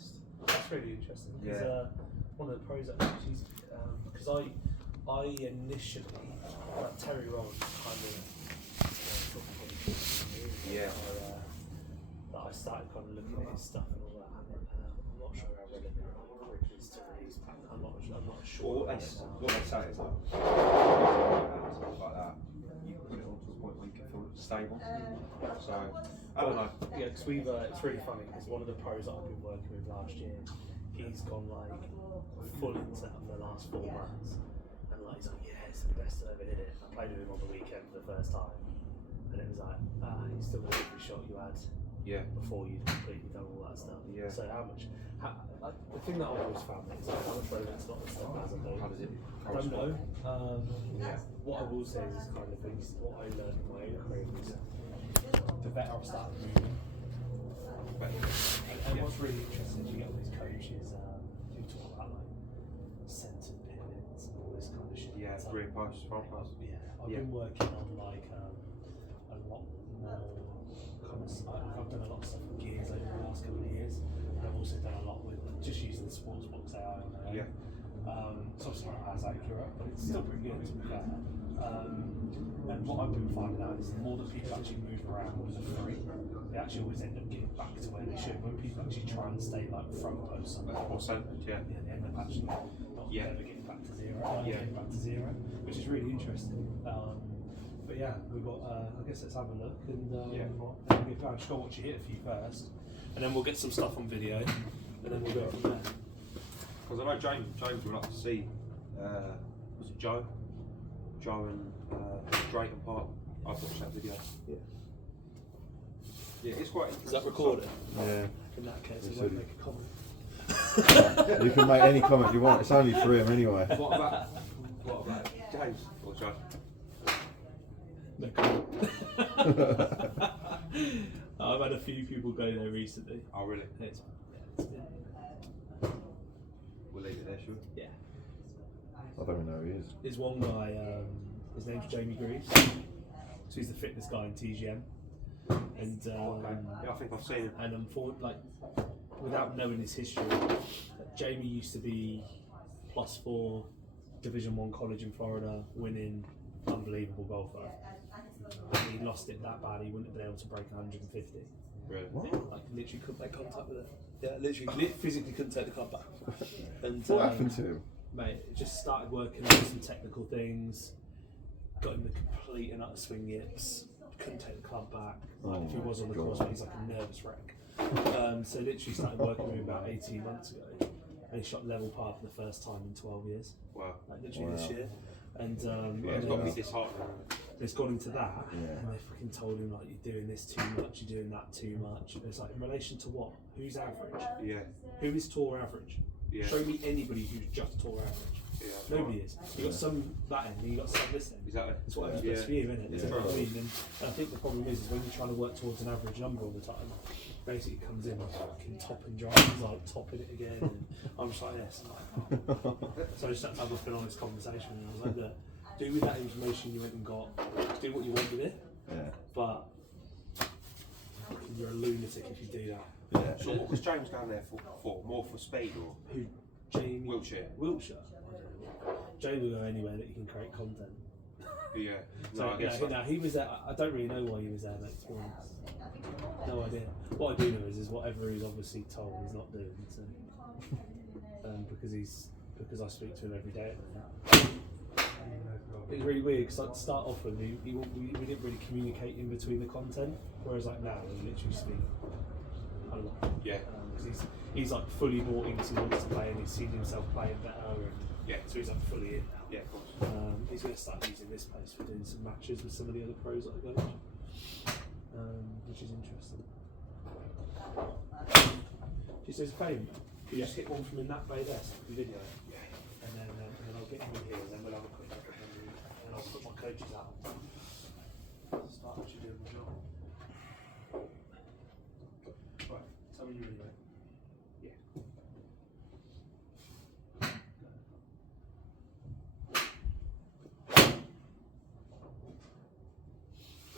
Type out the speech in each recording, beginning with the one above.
honest. That's really interesting. Yeah. One of the pros actually, because I initially, like Terry Rollins kind of, that I started kind of looking at his stuff and all that. I'm not sure how relevant it is to release back. I'm not sure. What they say is like that, you put it on to a point where you can feel stable. So, I don't know. Yeah, because it's really funny because one of the pros that I've been working with last year, he's gone like full into it for the last 4 months. And like, he's like, yeah, it's the best I've ever hit it. I played with him on the weekend for the first time. And it was like, you still got every shot you had before you'd completely done all that stuff. Yeah. So the thing that I've always found is like how much relevance not the stuff has. How does it? I don't know. What I will say is kind of things, what I learned in my own career was the better I started moving. And what's really interesting is you get all these coaches who talk about like centre pivots and all this kind of shit. Yeah, so, rear posts, front posts. I've been working on like a lot more kind of. I've done a lot of stuff with gears over the last couple of years, and I've also done a lot with just using the Sportsbox AI on there. It's obviously not as accurate, but it's still pretty good to be fair. And what I've been finding out is the more that people actually move around with the free, they actually always end up getting back to where they should. When people actually try and stay like front post somewhere, they end up actually not ever getting back to zero, which is really interesting. But yeah, we've got. I guess let's have a look and I'm just gonna watch you hit a few first, and then we'll get some stuff on video, and then we'll go from there. Because I know James would like to see. Was it Joe? Joe and Drayton Park. I've watched that video. Yeah, it's quite interesting. Is that recorded? Yeah. In that case, I won't make a comment. You can make any comment you want. It's only for him anyway. What about James or Joe? No comment. I've had a few people go there recently. Oh, really? It's been. We'll leave it there, shall we? Yeah. I don't even know who he is. There's one guy, his name's Jamie Greaves. So he's the fitness guy in TGM. And I think I've seen him. And without knowing his history, Jamie used to be +4 Division 1 college in Florida, winning, unbelievable golfer. And he lost it that bad he wouldn't have been able to break 150. Really? What? Like literally couldn't make contact with it. Yeah, literally physically couldn't take the club back. And What happened to him? mate, just started working on some technical things, got him the complete and utter swing yips, couldn't take the club back. Like, if he was on the course, he's like a nervous wreck. So literally started working with him about 18 months ago, and he shot level par for the first time in 12 years. Wow. Like literally this year. And it's got to be disheartening. It's gone into that, and they fucking told him like, you're doing this too much, you're doing that too much. And it's like, in relation to what? Who's average? Yeah. Who is tour average? Yeah. Show me anybody who's just tour average. Yeah, Nobody is. You got some that end, and you got some this end. Exactly. It's whatever's best for you, isn't it? Yeah. You know what I mean? And I think the problem is when you're trying to work towards an average number all the time, basically it comes in like fucking top and dry, he's like topping it again, and I'm just like this. So I just had to have an honest conversation, and I was like, look, do with that information you went and got, do what you want with it, but you're a lunatic if you do that. Yeah. So what was James down there for? More for speed or? Who? Jamie? Wiltshire. Wiltshire? I don't know. Jamie will go anywhere that you can create content. Yeah. So No, I guess no, he was there. I don't really know why he was there, mate, to be honest. No idea. What I do know is whatever he's obviously told he's not doing. So, because I speak to him every day. It's really weird because like, to start off with, we didn't really communicate in between the content, whereas like now we literally speak a lot. Yeah. Because he's like fully bought in because he wants to play and he's seen himself playing better. And so he's like fully in now. Yeah, of course. He's going to start using this place for doing some matches with some of the other pros that I go to, which is interesting. Just as a favour, you just hit one from in that bay there, so we video it. And then I'll get him in here and then we'll have a quick look at him and then I'll put my coaches out. Start actually doing my job. Right, tell me you're ready, mate. Yeah.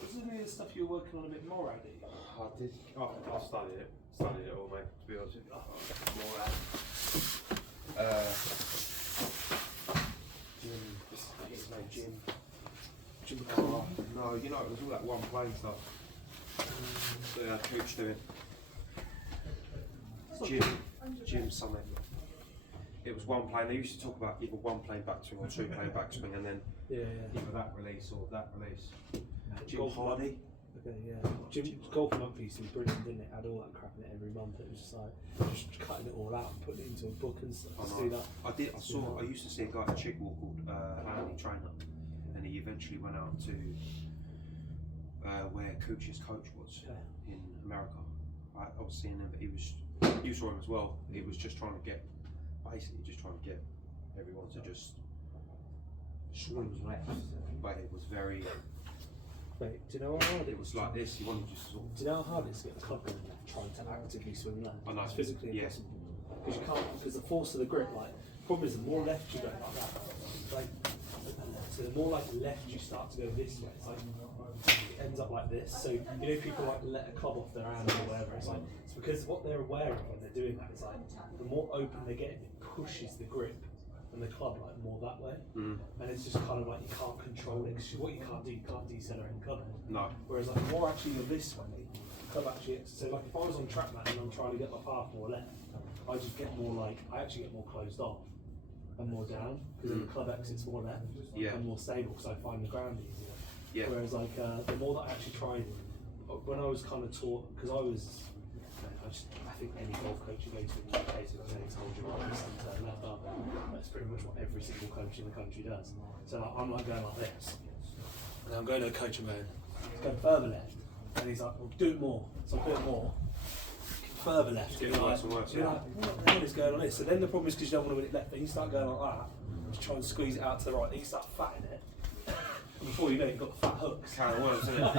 Isn't this stuff you were working on a bit more, Andy? I did. I studied it. Studied it all, mate. To be honest with you. More Jim. His name Jim. Jim. Oh, no, you know it was all that one plane stuff. So yeah, coach doing. Jim something. It was one plane. They used to talk about either one plane backswing or two plane backswing, and then either that release or that release. Jim Golf Hardy. Okay, yeah. Jim's golf monthly used to be brilliant, didn't it? Had all that crap in it every month. It was just like just cutting it all out and putting it into a book and stuff. I See know. that? I used to see a guy at Chigwell called Andy Trainer, and he eventually went out to where Cooch's coach was in America. I was seeing him, but you saw him as well. He was just trying to get everyone to just swing left, but it was very. Mate, do you know how hard It was like this. You wanted just sort of. Do you know how hard it is to get the club going left, trying to actively swing left? I know. It's physically Yeah. impossible. Because you can't, because the force of the grip, like, problem is the more left you go like that, like, so the more like left you start to go this way, it's like, it ends up like this. So, you know, people like let a club off their hand or whatever, it's like, it's because what they're aware of when they're doing that is like, the more open they get, it pushes the grip and the club like more that way. And it's just kind of like you can't control it, because what you can't decelerate the club. No. Whereas like the more actually you're this way, the club actually, so like if I was on track mat and I'm trying to get my path more left, I just get more like, I actually get more closed off and more down, because then the club exits more left and more stable, because I find the ground easier. Yeah. Whereas like the more that I actually tried, when I was kind of taught, because I think any golf coach you go to in the UK is going to hold your right centre and left arm. That's pretty much what every single coach in the country does. So like, I'm like going like this, and I'm going to a coach and going, go further left, and he's like, well, do it more. So I do it more, further left. Getting worse and worse. You're like, what the hell is going on here? So then the problem is because you don't want to win it left, then you start going like that, just try and squeeze it out to the right, then you start fatting it. And before you know it, you've got the fat hooks. Kind of works, isn't it?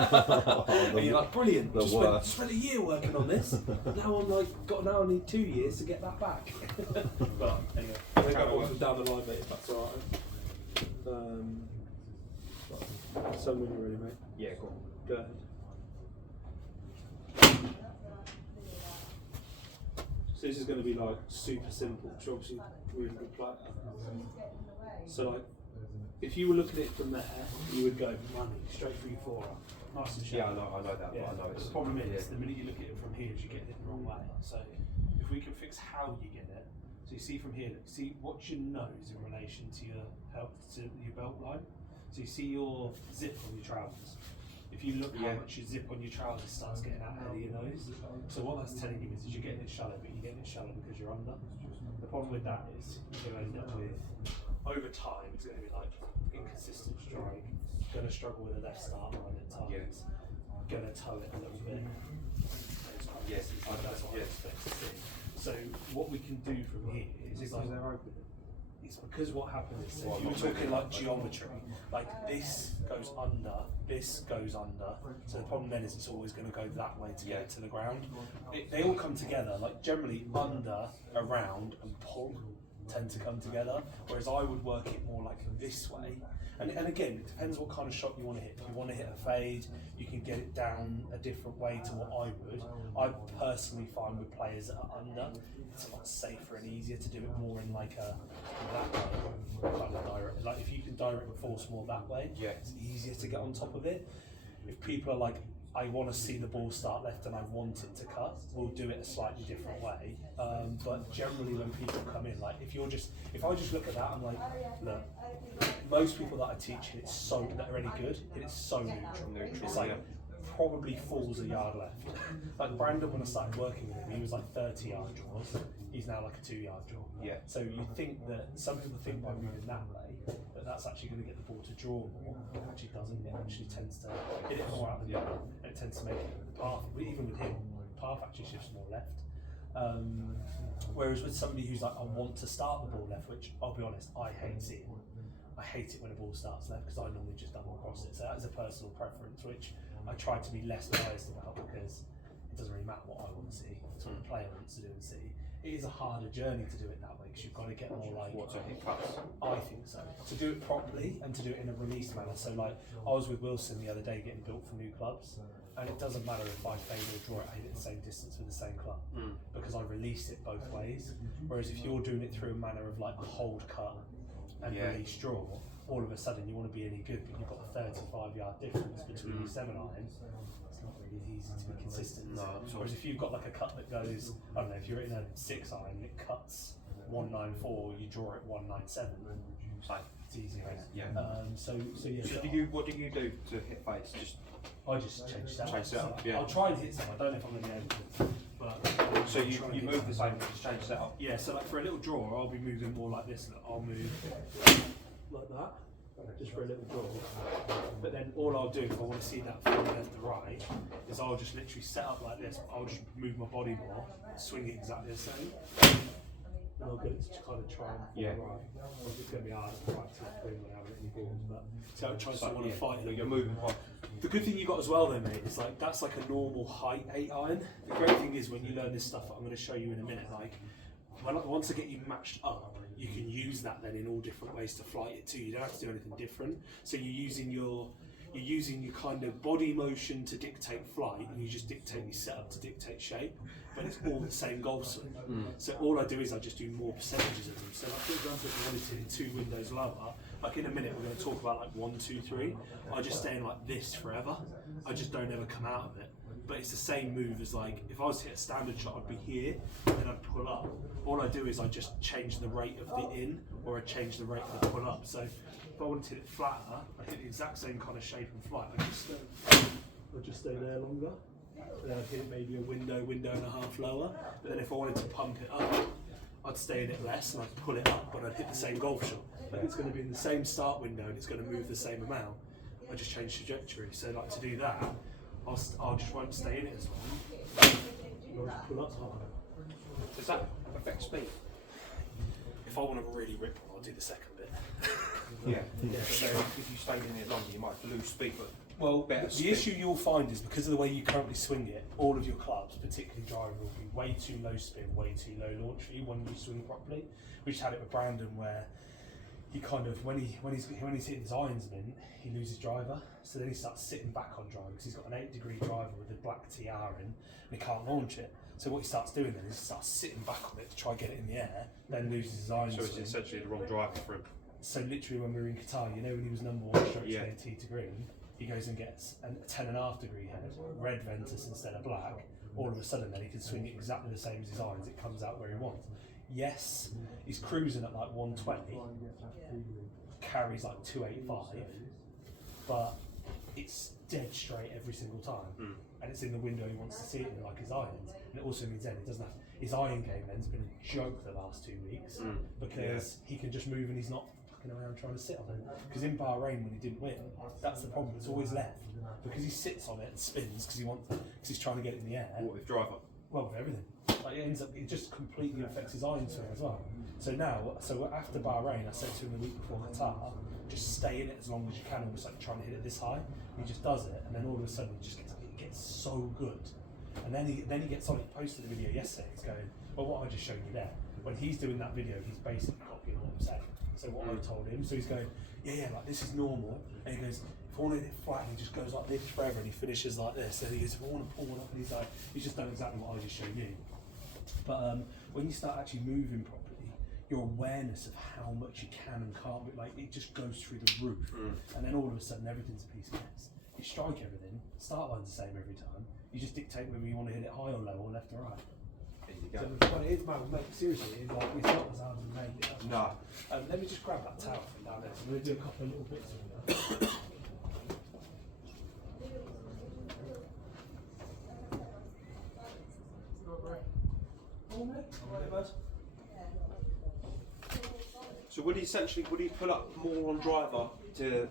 And you're like, brilliant, the just worst. spent a year working on this. Now I need 2 years to get that back. But anyway, I think that one from down the line, mate, if that's alright. So when you're ready, mate. Yeah, cool. Go ahead. So this is going to be like super simple, which obviously really good player. So like, if you were looking at it from there, you would go money straight through your forearm, nice and sharp. Yeah, I know that. Yeah. But I know it's The problem is, the minute you look at it from here, is you get it the wrong way. So if we can fix how you get it, so you see from here, see what's your nose in relation to your belt line. So you see your zip on your trousers. If you look how much your zip on your trousers starts getting out ahead of your nose, so what that's telling you is you're getting it shallow, but you're getting it shallow because you're under. The problem with that is you're going to end up with, over time, it's going to be like inconsistent strike, going to struggle with a left start line at times, going to toe it a little bit. Yes, That's what I expect to see. So what we can do from here is like, it's because what happens is, if you were talking like geometry, like this goes under, so the problem then is it's always going to go that way to get it to the ground. They all come together, like generally under, around and pull tend to come together, whereas I would work it more like this way. And again, it depends what kind of shot you want to hit. If you want to hit a fade, you can get it down a different way to what I would. I personally find with players that are under, it's a lot safer and easier to do it more in like a that way, kind of direct. Like if you can direct the force more that way, it's easier to get on top of it. If people are like, I want to see the ball start left and I want it to cut, we'll do it a slightly different way. But generally when people come in, like if I just look at that, I'm like, look, most people that I teach hit so, that are any good, it's so neutral. It's like, probably falls a yard left. Like Brandon, when I started working with him, he was like 30-yard draws. He's now like a 2-yard draw. Yeah. So you think that, some people think by moving that way, that that's actually going to get the ball to draw more. It actually doesn't. It actually tends to hit it more out the yard, and it tends to make it the path. Even with him, the path actually shifts more left. Whereas with somebody who's like, I want to start the ball left, which I'll be honest, I hate seeing. I hate it when a ball starts left because I normally just double cross it. So that is a personal preference, which I try to be less biased about because it doesn't really matter what I want to see. It's what the player wants to do and see. it is a harder journey to do it that way because you've got to get more like. What, to hit cuts? I think so. To do it properly and to do it in a release manner. So like I was with Wilson the other day getting built for new clubs, and it doesn't matter if I fade or draw it, I hit it the same distance with the same club because I release it both ways. Whereas if you're doing it through a manner of like a hold cut and release draw, all of a sudden you want to be any good, but you've got a 35-yard difference between your 7 iron. It's not really easy to be consistent. No, whereas if you've got like a cut that goes, I don't know, if you're in a 6 iron and it cuts 194, you draw it 197. It's easier. Yeah. So yeah. So what do you do to hit face? I just change that. Change setup, yeah. I'll try and hit some. I don't know if I'm going to be able to. But So you move the same, just change setup. yeah. So like for a little draw, I'll be moving more like this. I'll move like that, just for a little draw. But then all I'll do if I want to see that from left to right is I'll just literally set up like this. I'll just move my body more, swing it exactly the same. And I'll get it to kind of try and fall right. It's going to be hard to practice doing when I haven't any balls, but so it tries to want to fight. You're moving quite. The good thing you got as well though, mate, is like that's like a normal height 8 iron. The great thing is when you learn this stuff that I'm going to show you in a minute, like once I get you matched up, you can use that then in all different ways to flight it too. You don't have to do anything different. So you're using your kind of body motion to dictate flight, and you just dictate your setup to dictate shape, but it's all the same golf swing. So all I do is I just do more percentages of them. So like for example, if I wanted to hit 2 windows lower, like in a minute we're going to talk about like 1, 2, 3. I just stay in like this forever. I just don't ever come out of it. But it's the same move as like, if I was to hit a standard shot, I'd be here, and then I'd pull up. All I do is I just change the rate of the in, or I change the rate of the pull up. So if I wanted to hit it flatter, I hit the exact same kind of shape and flight. I just stay there longer. And then I'd hit maybe a window and a half lower. But then if I wanted to pump it up, I'd stay in it less and I'd pull it up, but I'd hit the same golf shot. Like it's going to be in the same start window and it's going to move the same amount. I just change trajectory. So like to do that, I'll just won't stay in it as long. I'll just pull up harder. Does that affect speed? If I want to really rip one, I'll do the second bit. Yeah. So if you stay in it longer, you might lose speed, but the issue you'll find is because of the way you currently swing it, all of your clubs, particularly driving, will be way too low spin, way too low launch for you when you swing properly. We just had it with Brandon where he kind of when he's hitting his irons in, he loses driver, so then he starts sitting back on driver because he's got an 8-degree driver with a black TR in, and he can't launch it. So what he starts doing then is he starts sitting back on it to try and get it in the air, then loses his irons. So it's essentially the wrong driver for him. So literally when we were in Qatar, you know when he was number 1 strokes tee to green, he goes and gets a 10.5-degree head, red Ventus instead of black. All of a sudden then he can swing it exactly the same as his irons, it comes out where he wants. Yes, he's cruising at like 120, carries like 285, but it's dead straight every single time. And it's in the window he wants to see it in, like his irons. And it also means then it doesn't have his iron game then's been a joke the last 2 weeks because he can just move and he's not fucking around trying to sit on it. Because in Bahrain when he didn't win, that's the problem, it's always left. Because he sits on it and spins because he's trying to get it in the air. What with driver? Well, with everything. Like it just completely affects his iron swing as well. So after Bahrain, I said to him the week before Qatar, just stay in it as long as you can, almost like trying to hit it this high. And he just does it, and then all of a sudden it gets so good. And then he gets on it. He posted a video yesterday. He's going, well, what I just showed you there. When he's doing that video, he's basically copying what I'm saying. So what I told him, so he's going, yeah, like this is normal. And he goes, if I want to hit it flat, and he just goes like this forever, and he finishes like this. And he goes, if I want to pull one up, and he's just done exactly what I just showed you. But when you start actually moving properly, your awareness of how much you can and can't, like it just goes through the roof. And then all of a sudden, everything's a piece of cake. You strike everything, start line's the same every time. You just dictate whether you want to hit it high or low or left or right. There you go. So, but it is, man, seriously, it's not as hard as we made it. No. Let me just grab that towel from down there. So I'm going to do a couple of little bits of that. So would he pull up more on driver to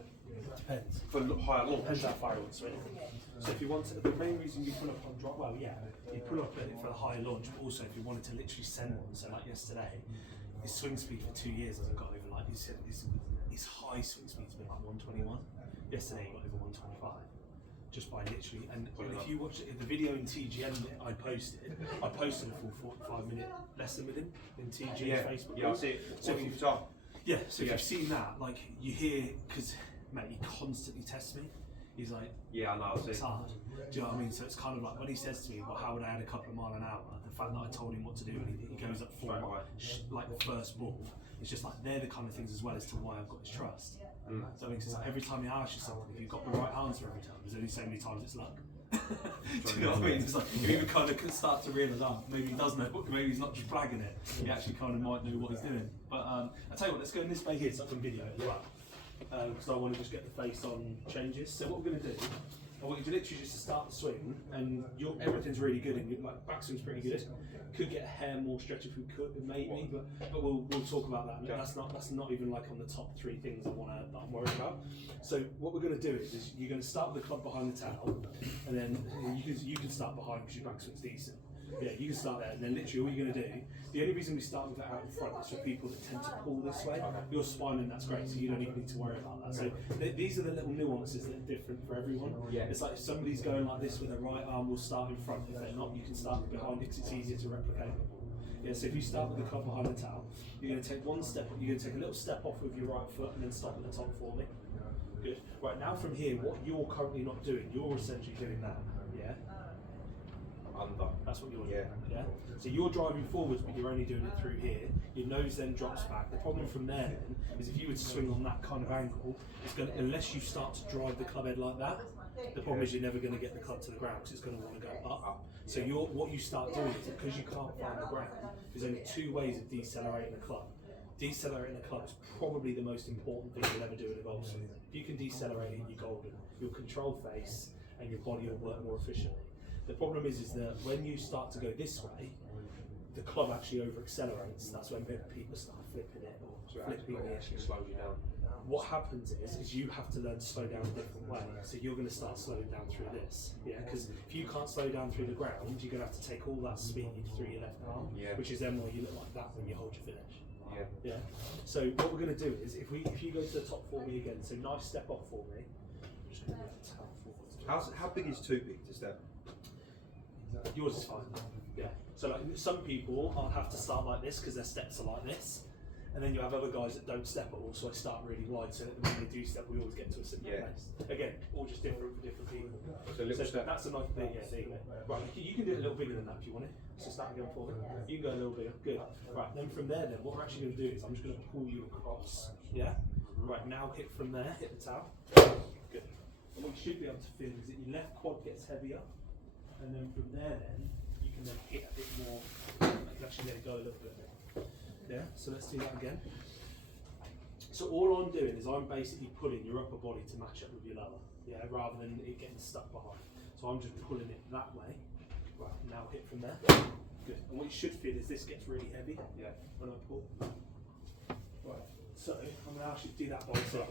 Depends. for higher launch? Depends how far he wants to hit it. So if you want to, the main reason you pull up on drop, well, yeah, you pull up at it for a high launch, but also if you wanted to literally send one, so like yesterday, his swing speed for 2 years hasn't got over like his high swing speed's been like 121. Yesterday he got over 125. just by literally, and Pulling if up. you watch it, the video in TGM that I posted a full 45-minute lesson with him in TG's Facebook Yeah, I group. see it. So So if you've you've done. Yeah, so if Yeah. you've seen that, like you hear, because mate, he constantly tests me. He's like, Yeah, I know. I see. it's hard. Do you know what I mean? So it's kind of like when he says to me, well, how would I add a couple of mile an hour? The fact that I told him what to do and he goes up Straight away. like first ball, it's just like they're the kind of things as well as to why I've got his trust. So I mean, it's like every time he asks you something, if you've got the right answer every time, there's only so many times it's luck. Do you know what I mean? It's like you even kind of start to realise, maybe he does know, maybe he's not just flagging it. He actually kind of might know what he's doing. But I tell you what, let's go in this way here so I can video it as well. Because I want to just get the face on changes. So what we're going to do, I want you to literally just to start the swing, and everything's really good, and like backswing's pretty good. Could get a hair more stretch if we could, maybe, but we'll talk about that. Okay. That's not even like on the top 3 things that I'm worried about. So what we're going to do is you're going to start with the club behind the towel, and then you can start behind because your backswing's decent. Yeah, you can start there, and then literally all you're going to do. The only reason we start with that out in front is for people that tend to pull this way. You're spinning, that's great, so you don't even need to worry about that. So these are the little nuances that are different for everyone. Yeah. It's like if somebody's going like this with their right arm, we'll start in front. If they're not, you can start behind because it's easier to replicate. Yeah, so if you start with the club behind the towel, you're going to take one step, you're going to take a little step off with your right foot and then stop at the top for me. Good. Right, now from here, what you're currently not doing, you're essentially doing that. Yeah? Under. That's what you're doing. Yeah. So you're driving forwards, but you're only doing it through here. Your nose then drops back. The problem from there then is if you were to swing on that kind of angle, it's going to, unless you start to drive the club head like that, the problem is you're never going to get the club to the ground because it's going to want to go up. So what you start doing is because you can't find the ground, there's only 2 ways of decelerating the club. Decelerating the club is probably the most important thing you'll ever do in a golf swing. If you can decelerate it, you're golden. You'll control face and your body will work more efficiently. The problem is that when you start to go this way, the club actually over accelerates. That's when people start flipping it or flipping It it. actually slows you down. What happens is you have to learn to slow down a different way. So you're going to start slowing down through this, yeah. Because if you can't slow down through the ground, you're going to have to take all that speed through your left arm, which is then why you look like that when you hold your finish. Yeah. Yeah. So what we're going to do is if you go to the top for me again, so nice step off for me. I'm just going to move the towel forwards. How big is too big to step? Yours is fine. Yeah. So like some people I'll have to start like this because their steps are like this, and then you have other guys that don't step at all, so I start really wide so that when they do step, we always get to a similar place. Again, all just different for different people. So a little step. That's a nice big. Yeah, there you go. Right, you can do it a little bigger than that if you want it. So start again for me. You can go a little bigger. Good. Right. Then from there, then what we're actually going to do is I'm just going to pull you across. Yeah. Right. Now hit from there. Hit the towel. Good. And what you should be able to feel is that your left quad gets heavier. And then from there, then you can then hit a bit more. You can actually let it go a little bit more. Yeah. So let's do that again. So all I'm doing is I'm basically pulling your upper body to match up with your lower. Yeah. Rather than it getting stuck behind. So I'm just pulling it that way. Right. Now hit from there. Good. And what you should feel is this gets really heavy. Yeah. When I pull. Right. So I'm going to ask you to do that by yourself.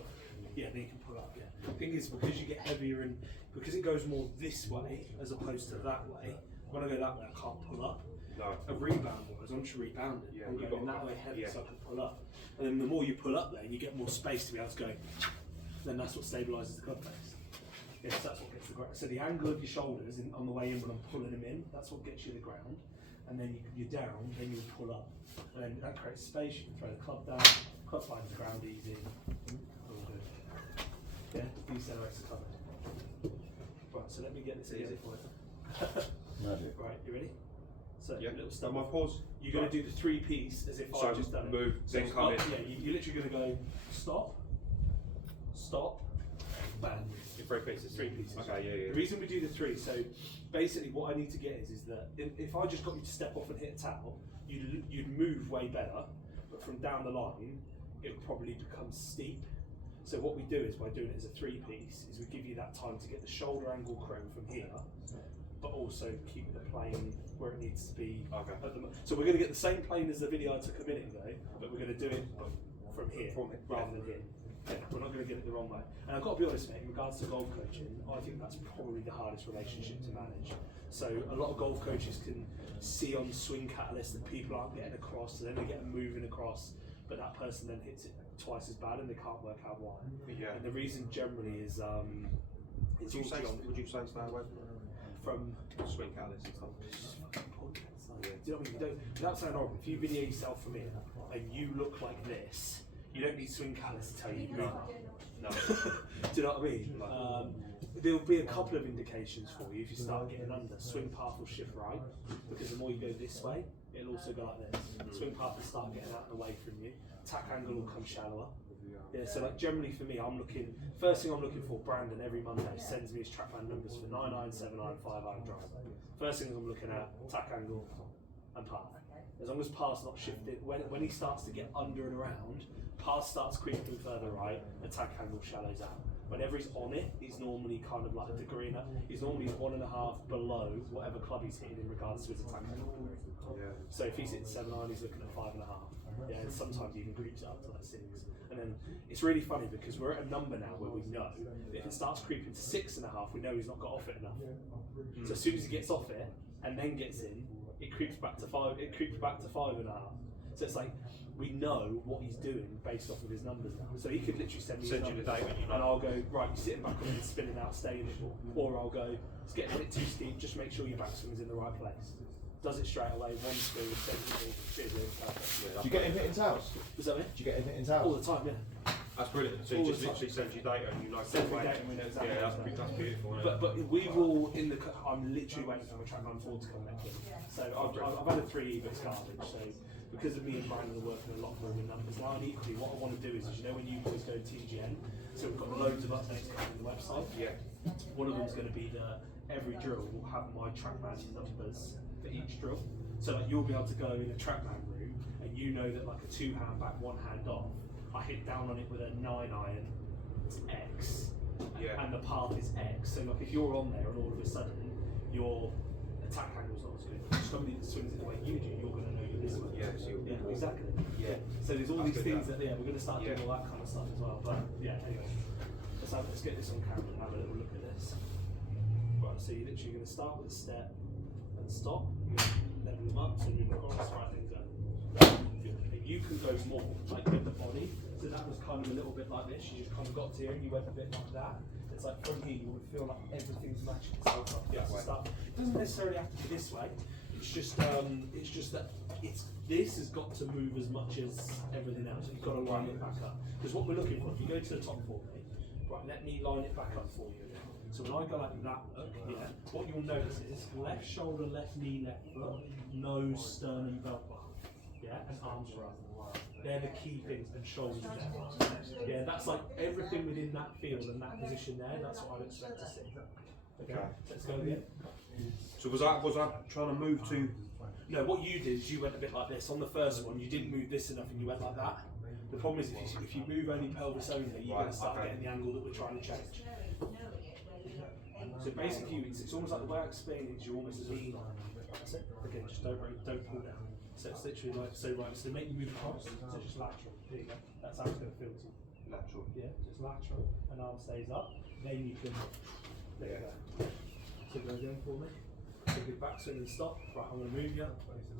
Yeah, then you can pull up, yeah. The thing is, because you get heavier and because it goes more this way as opposed to that way, when I go that way, I can't pull up. No. A rebound was, I'm just rebounding. Yeah, I'm you going got that way heavy yeah. so I can pull up. And then the more you pull up there, you get more space to be able to go, then that's what stabilises the club face. Yes, that's what gets the ground. So the angle of your shoulders on the way in when I'm pulling them in, that's what gets you the ground. And then you're down, then you pull up. And then that creates space, you can throw the club down, club finds the ground easy. All good. Yeah, decelerates the club. Right, so let me get this easy for you. Magic. Right, you ready? So Yeah. little So step my off. pause. You're going to do the 3-piece as if So I've just done it. move, So then come in. Yeah, you're literally going to go stop, stop, bang. In 3 pieces. 3 pieces. Okay. Yeah. The reason we do the 3, so basically what I need to get is that if I just got you to step off and hit a towel, you'd move way better, but from down the line, it would probably become steep. So what we do is by doing it as a 3-piece, is we give you that time to get the shoulder angle chrome from here, but also keep the plane where it needs to be. Okay. So we're going to get the same plane as the video I took a minute ago, but we're going to do it from here rather than here. Yeah, we're not going to get it the wrong way. And I've got to be honest, mate, in regards to golf coaching, I think that's probably the hardest relationship to manage. So a lot of golf coaches can see on Swing Catalyst that people aren't getting across, so then they get them moving across, but that person then hits it twice as bad and they can't work out why. Yeah. And the reason generally is It's Would you all say geometry. would you say stay away from From swing catalyst and stuff? do you know what I mean? You don't, without sounding horrible, if you video yourself from here and you look like this, you don't need swing catalyst to tell you. No. Do you know what I mean? There'll be a couple of indications for you if you start getting under. Swing path will shift right, because the more you go this way, it'll also go like this. Swing path will start getting out of the way from you. Tack angle will come shallower. Yeah, so like generally for me, first thing I'm looking for, Brandon every Monday sends me his trackman numbers for 9 iron, 7 iron, 5 iron drive. First thing I'm looking at, tack angle and path. As long as path's not shifted, when he starts to get under and around, path starts creeping further right, attack angle shallows out. Whenever he's on it, he's normally kind of like a degree and he's normally 1.5 below whatever club he's hitting in regards to his attack angle. Yeah. So if he's hitting 7 iron, he's looking at 5.5. Yeah, and sometimes he even creeps it up to like 6. And then it's really funny because we're at a number now where we know that if it starts creeping to 6.5, we know he's not got off it enough. So as soon as he gets off it and then gets in, it creeps back to 5. It creeps back to 5.5. So it's like we know what he's doing based off of his numbers now. So he could literally send me his numbers, and I'll go, right, you're sitting back on it and spinning out, staying it, or I'll go, it's getting a bit too steep. Just make sure your backswing is in the right place. Does it straight away, one spin, sends it, perfect. Do you get him hitting tails? Was that me? Do you get him hitting tails? All the time, yeah. That's brilliant. So All he the just time. literally sends you data and you know Sends me data and we know exactly Yeah, what's that's beautiful. Isn't it? But we will I'm literally waiting for my trackman 4 to come next week. So I've had a 3 but it's garbage. So because of me and Brandon are working a lot more with numbers now, and equally what I want to do is you know when you guys go to TGN, so we've got loads of updates coming on the website. Yeah. One of them's going to be that every drill will have my trackman numbers for each drill. So like you'll be able to go in a trackman room and you know that like a 2 hand back, 1 hand off, I hit down on it with a 9 iron, it's X, Yeah. and the path is X. So like if you're on there and all of a sudden your attack angle's not as good, somebody that swings it the way you do, you're going to know you're this way. Yeah, so Yeah, exactly. Yeah. So there's all That's these good, things that we're going to start doing all that kind of stuff as well. But yeah, anyway, let's get this on camera and have a little look at this. Right, so you're literally going to start with a step and stop. You're going to level them up, so you're going to cross right things up. And you can go more like with the body. So that was kind of a little bit like this. You just kind of got to here and you went a bit like that. It's like from here you would feel like everything's matching itself up. Yeah, That's the stuff. It doesn't necessarily have to be this way. It's just that this has got to move as much as everything else. You've got to line it back up. Because what we're looking for, if you go to the top for me, right, let me line it back up for you again. So when I go like that, look, yeah, what you'll notice is left shoulder, left knee, left foot, nose, sternum, belt bar, yeah, and arms rather. They're the key things, and shoulders there. Yeah, that's like everything within that field and that position there. That's what I'd expect to see. Okay, let's go again. So was I trying to move to? No, what you did is you went a bit like this. On the first one, you didn't move this enough and you went like that. The problem is if you move only pelvis only, you're going to start getting the angle that we're trying to change. So basically, it's almost like the way I explain it is you're almost lean on it. That's it. Again, just don't pull down. So it's literally like, so right, so make you move across, so just lateral. There you go. That's how it's going to feel to you. Lateral. Yeah, just lateral, and arm stays up. Then you can, there you go. So go again for me. So good back swing and stop. Right, I'm going to move you.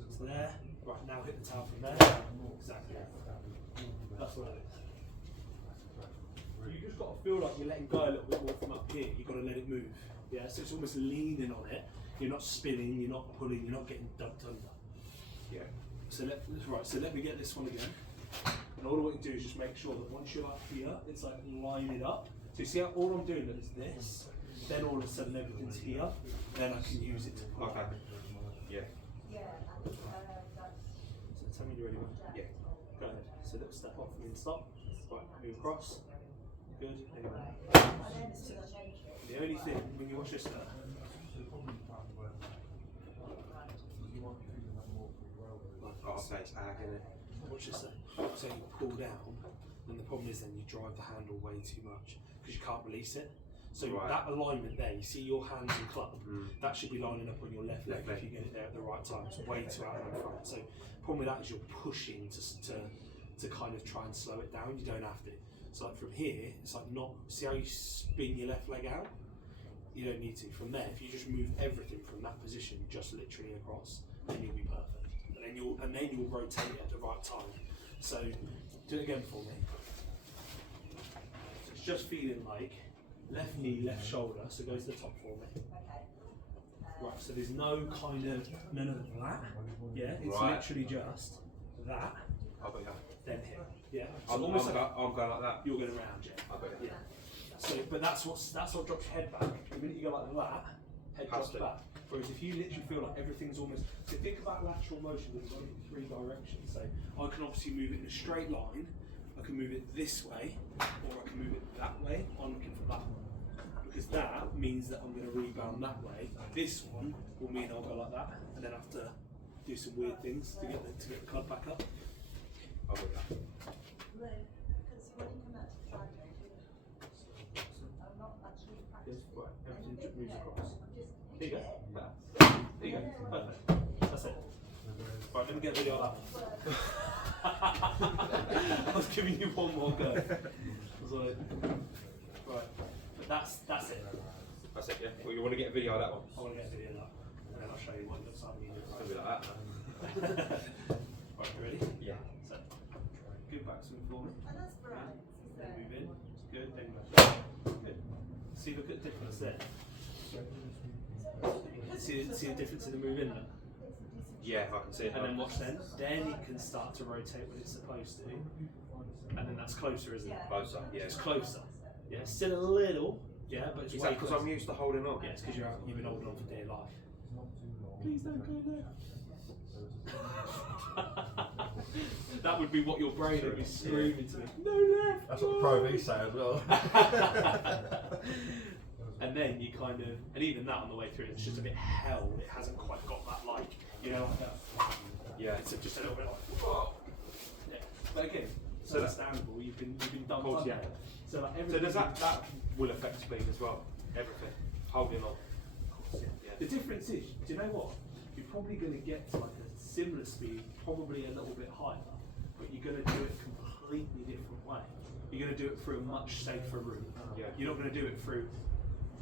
It's there. Right, now hit the towel from there. Exactly. That's what it is. You just got to feel like you're letting go a little bit more from up here. You've got to let it move. Yeah, so it's almost leaning on it. You're not spinning, you're not pulling, you're not getting dumped under. Yeah. So let me get this one again. And all I want you to do is just make sure that once you're up here, it's like line it up. So you see how all I'm doing is this, then all of a sudden everything's here, then I can use it to pull. Okay. Yeah. So tell me you're ready, man. Yeah. Go ahead. So little step off and then stop. Right, move across. Good. Anyway. The only thing, when you watch this now, I'll say it's agony. watch this now. So you pull down, and the problem is then you drive the handle way too much because you can't release it. So Right. that alignment there, you see your hands and club, that should be lining up on your left leg if you get it there at the right time. It's way too out in front. So problem with that is you're pushing to kind of try and slow it down. You don't have to. So like from here, it's like not, see how you spin your left leg out? You don't need to. From there, if you just move everything from that position, just literally across, then you'll be perfect. And then you'll rotate it at the right time. So do it again for me. So it's just feeling like left knee, left shoulder, so go to the top for me. Right, so there's none of that, yeah, it's literally just that, then here, yeah. So I'm going like that. You're going around, yeah. Yeah. So, but that's what drops your head back. The minute you go like that, head drops back. Whereas if you literally feel like everything's almost, so think about lateral motion in 3 directions. So I can obviously move it in a straight line, I can move it this way, or I can move it that way. I'm looking for that one. Because that means that I'm going to rebound that way. This one will mean I'll go like that, and then have to do some weird things to get the club back up. I'll do that. Right, everything moves across. Here you go. There you go. Perfect. That's it. Right, let me get a video of that one. I was giving you one more go. I was like, right. But that's it. That's it, yeah? Well, you want to get a video of that one? I want to get a video of that. And then I'll show you what it looks like when you do it. It's going to be like that. Right, you ready? Yeah. So, good back swing for me. Then move in. Good. Then go. Good. See, look at the difference there. See the difference in the move in there? Yeah, I can see it. And then watch then. Then it can start to rotate when it's supposed to. And then that's closer, isn't it? Closer, yeah. It's closer. Yeah, it's still a little. Yeah, but it's Is way that because closer. I'm used to holding on? Yeah, it's because you've been holding on for dear life. Please don't go there. That would be what your brain would be screaming to me. No left. That's what the Pro V say as well. And then you kind of, and even that on the way through, it's just a bit held. It hasn't quite got that, like, you know, like that. Yeah. It's just a little bit like, whoa. Yeah. But again, it's understandable. You've been done. Course, yeah. So like So everything. does that will affect speed as well? Everything. Holding on. Yeah. The difference is, do you know what? You're probably going to get to like a similar speed, probably a little bit higher, but you're going to do it a completely different way. You're going to do it through a much safer route. Yeah. You're not going to do it through,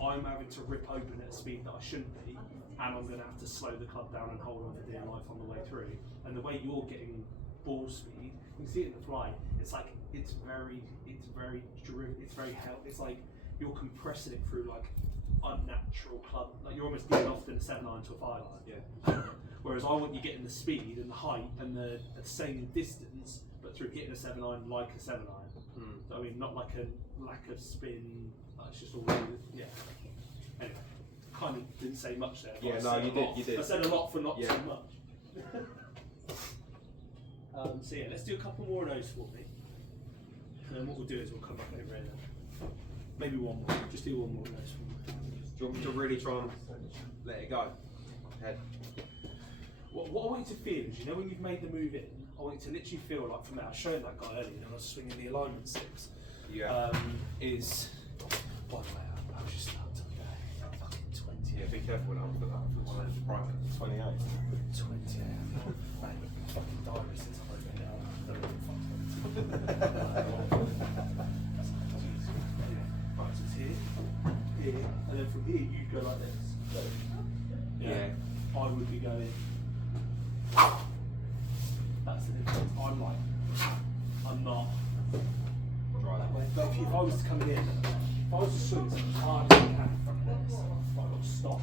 I'm having to rip open at a speed that I shouldn't be, and I'm going to have to slow the club down and hold on for dear life on the way through. And the way you're getting ball speed, you can see it in the fly. It's like it's very driven. It's very held. It's like you're compressing it through like unnatural club. Like you're almost getting off in a 7-iron to a 5-iron. Yeah. Whereas I want you getting the speed and the height and the same distance, but through hitting a 7-iron like a 7-iron. So, I mean, not like a lack of spin. It's just all yeah. Anyway, kind of didn't say much there. Yeah, no, you did. I said a lot for not Yeah. too much. So yeah, let's do a couple more of those for me. And then what we'll do is we'll come back over here then. Maybe one more. Just do one more of those for me. Do you want me to really try and let it go? Head. What I want you to feel is, you know, when you've made the move in, I want you to literally feel like, from that, I was showing that guy earlier when I was swinging the alignment sticks. Yeah. Is, by the way, I was just about to go fucking 20. Yeah, be careful now for that. For one of the private. 28. 20. Mate, fucking diary since I've opened it up. I don't know what the fuck. Right, so it's here, and then from here you go like this. Yeah. I would be going. That's the difference. I'm not that way. But if I was to come in, if I was to swing as hard as I can from this, I've got to stop.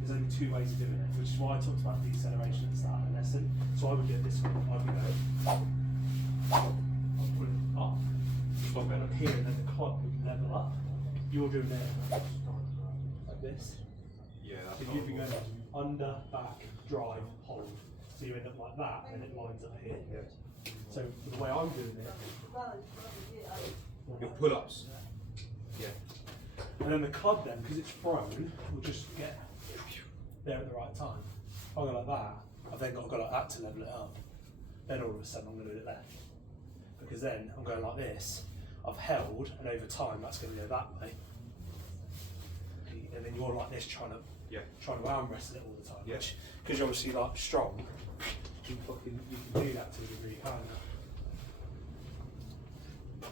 There's only 2 ways of doing it, which is why I talked about deceleration at the start of the lesson. So I would do it this way. I'd be going, I'll put it up, stop it up here, and then the club would level up. You're doing it like this. Yeah, that's So you'd be going under, back, drive, hold. So you end up like that, and it lines up here. Yeah. So the way I'm doing it, Your pull-ups. Yeah. and then the club then, because it's thrown, will just get there at the right time. If I go like that, I've then got to go like that to level it up. Then all of a sudden I'm going to do it left. Because then I'm going like this, I've held, and over time that's going to go that way. And then you're like this trying to arm wrestle it all the time. Yeah. Because you're obviously like strong, you can do that to a degree, can't you?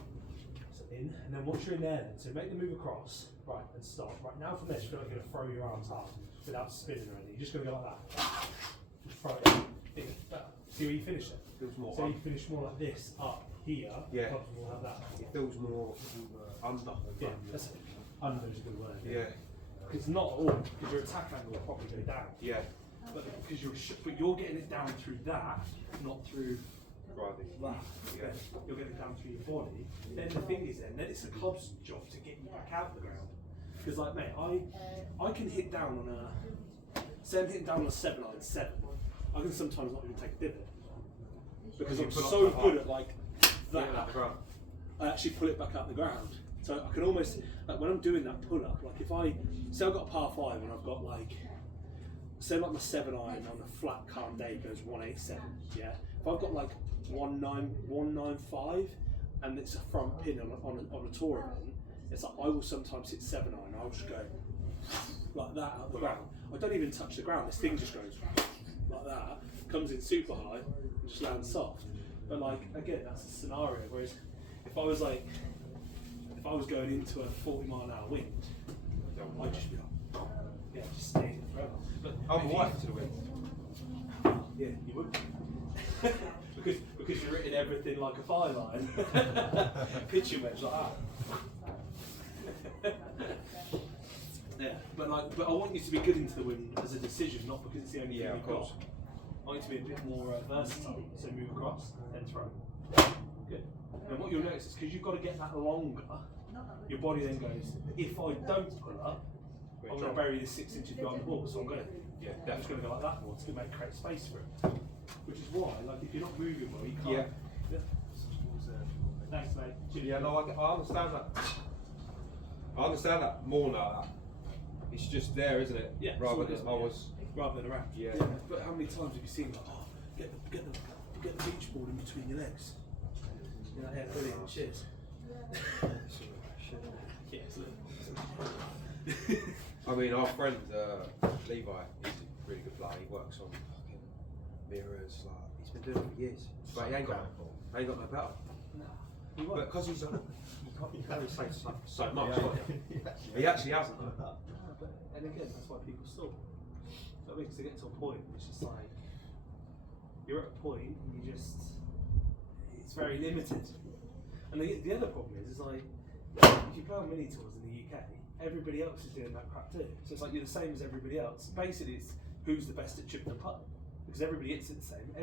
So in, and then once you're in there then, so make the move across, right, and stop. Right, now from this, you're not going to throw your arms up without spinning or anything. You're just going to go like that. Just throw it in. See where you finish it? Feels more So you finish more like this, up here, Yeah. more like that. It feels more under. Yeah, that's it. under is a good word. Yeah. Because not at all, because your attack angle will probably go down. Yeah. But because you're getting it down through that, not through Driving. that. Yeah. You're getting it down through your body. Then the thing is, then it's the club's job to get you back out the ground. Because like, mate, I can hit down on a, say I'm hitting down on a 7 iron 7. I can sometimes not even take a divot because I'm so good at like that. I actually pull it back out the ground. So I can almost, like when I'm doing that pull up, like if I say I've got a par 5 and I've got like, say like my 7 iron on a flat calm day goes 187, yeah. If I've got like 195 and it's a front pin on a tour event, it's like I will sometimes hit 7 iron. I'll just go like that out the ground. I don't even touch the ground. This thing just goes like that, comes in super high, and just lands soft. But like again, that's a scenario. Whereas if I was like, if I was going into a 40-mile-an-hour wind, I'd just be like, yeah, just stay forever. But I'm white to the wind. yeah, you would. because you're hitting everything like a fire line. Pitching wedge like that. Yeah, but I want you to be good into the wind as a decision, not because it's the only thing you've got. I want you to be a bit more versatile, so move across, then throw. Good. And what you'll notice is because you've got to get that longer, your body then goes, if I don't pull up, I'm going to bury this 6 inches behind the ball, so I'm going to, just going to go like that more to create space for it. Which is why, like, if you're not moving well, you can't. Yeah. Thanks, mate. Yeah, no, I understand that. I understand that more now. It's just there, isn't it? Yeah. Rather than rather than around. Yeah. But how many times have you seen like, oh, get the beach ball in between your legs? You know, yeah, brilliant. Cheers. I mean, our friend Levi, he's a really good player. He works on fucking mirrors. Like he's been doing it for years, but he ain't got no better. No. But because he's he can't say so much. He actually hasn't. And again, that's why people stop. So because they get to a point, it's just like you're at a point, and it's very limited. And the other problem is like if you play on mini tours in the UK, everybody else is doing that crap too. So it's like you're the same as everybody else. Basically, it's who's the best at chipping the putt because everybody hits it the same.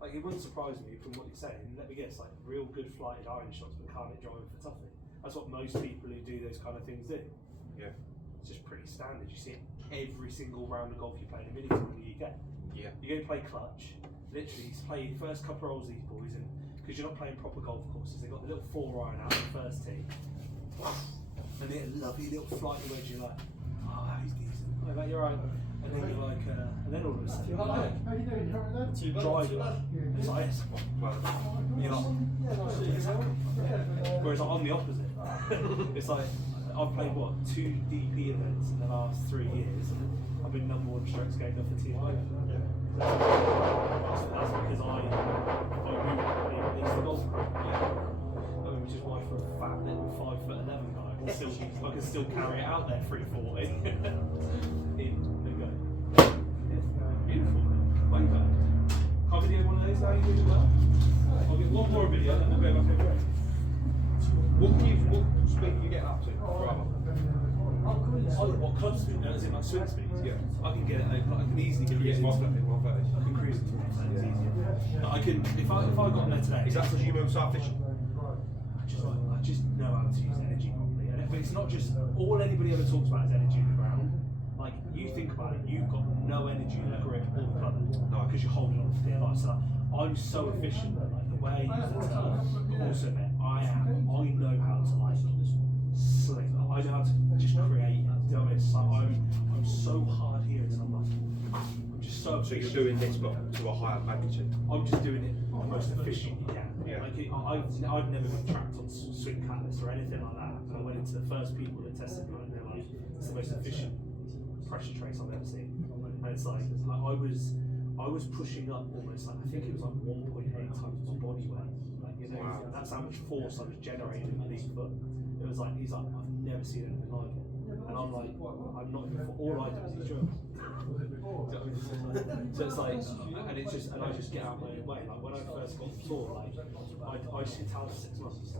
Like it wouldn't surprise me from what you're saying. Let me guess, like real good flighted iron shots, but can't hit driving for toughie. That's what most people who do those kind of things do. Yeah, it's just pretty standard. You see it every single round of golf you play in a mini tour in the UK. Yeah, you go play clutch. Literally, you play the first couple of rolls of these boys, and because you're not playing proper golf courses, they've got the little 4 iron out the first tee. And they get a lovely little flight wedge, you're like, oh, he's decent. Oh, mate, you're right. And then you're like, and then all of a sudden, you're like, How you doing? You alright there? driver. It's like, yes. You're like, where's that come from? Whereas I'm the opposite. It's like, I've played, 2 DP events in the last 3 years, and I've been #1 strokes gained off the team. That's because I moved at least the golf pro. Which is why for a fat little 5'11" guy, I can still carry it out there 340. There you go. Beautiful, man. Way back. I'll video one of those now. You doing well? I'll get one more video, then we'll go back over. What speed can you get up to? What club speed? Is it like swing speed? Yeah. I can get it. I can easily get it. I can cruise it to 130. It's easier. But I can if I got on there today. Is that because you move south fishing? I just know how to use energy properly. But it's not just all anybody ever talks about is energy in the ground. Like you think about it, you've got no energy in the grip or the club. No, because you're holding on to the air. So I'm so efficient at like the way I use the turf, but also that I know how to like sling. I know how to just create. You know what I mean? It's like I'm so hard here until I'm just so. So you're doing this but to a higher magnitude. I'm just doing it the most efficient you can. Yeah. Like I've never been tracked on swing catalyst or anything like that. And I went into the first people that tested me and they're like, it's the most efficient pressure trace I've ever seen. And it's like I was pushing up almost like I think it was like 1.8 times my body weight. Like wow. That's how much force I was generating with each foot. It was like he's like I've never seen anything like it. And I'm like I'm not even all I do is eat drugs. So it's like, and it's just, and I just get out my own way. Like when I first got the tour, like I used to get towels for 6 months.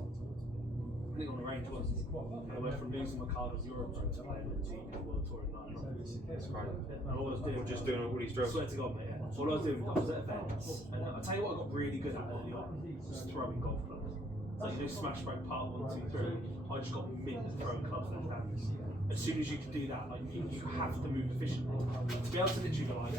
I didn't go on the range once. And I went from losing my card as Europe Tour to playing the GP World Tour in 9 months. That's great. And all I was doing, Just doing all these drills. swear to God, mate, yeah. All I was doing, I was at events, and I tell you what I got really good at early on, was throwing golf clubs. Like you do smash break part 1, 2, 3, I just got mint at throwing clubs left hands. As soon as you can do that, like you have to move efficiently. To be able to literally go like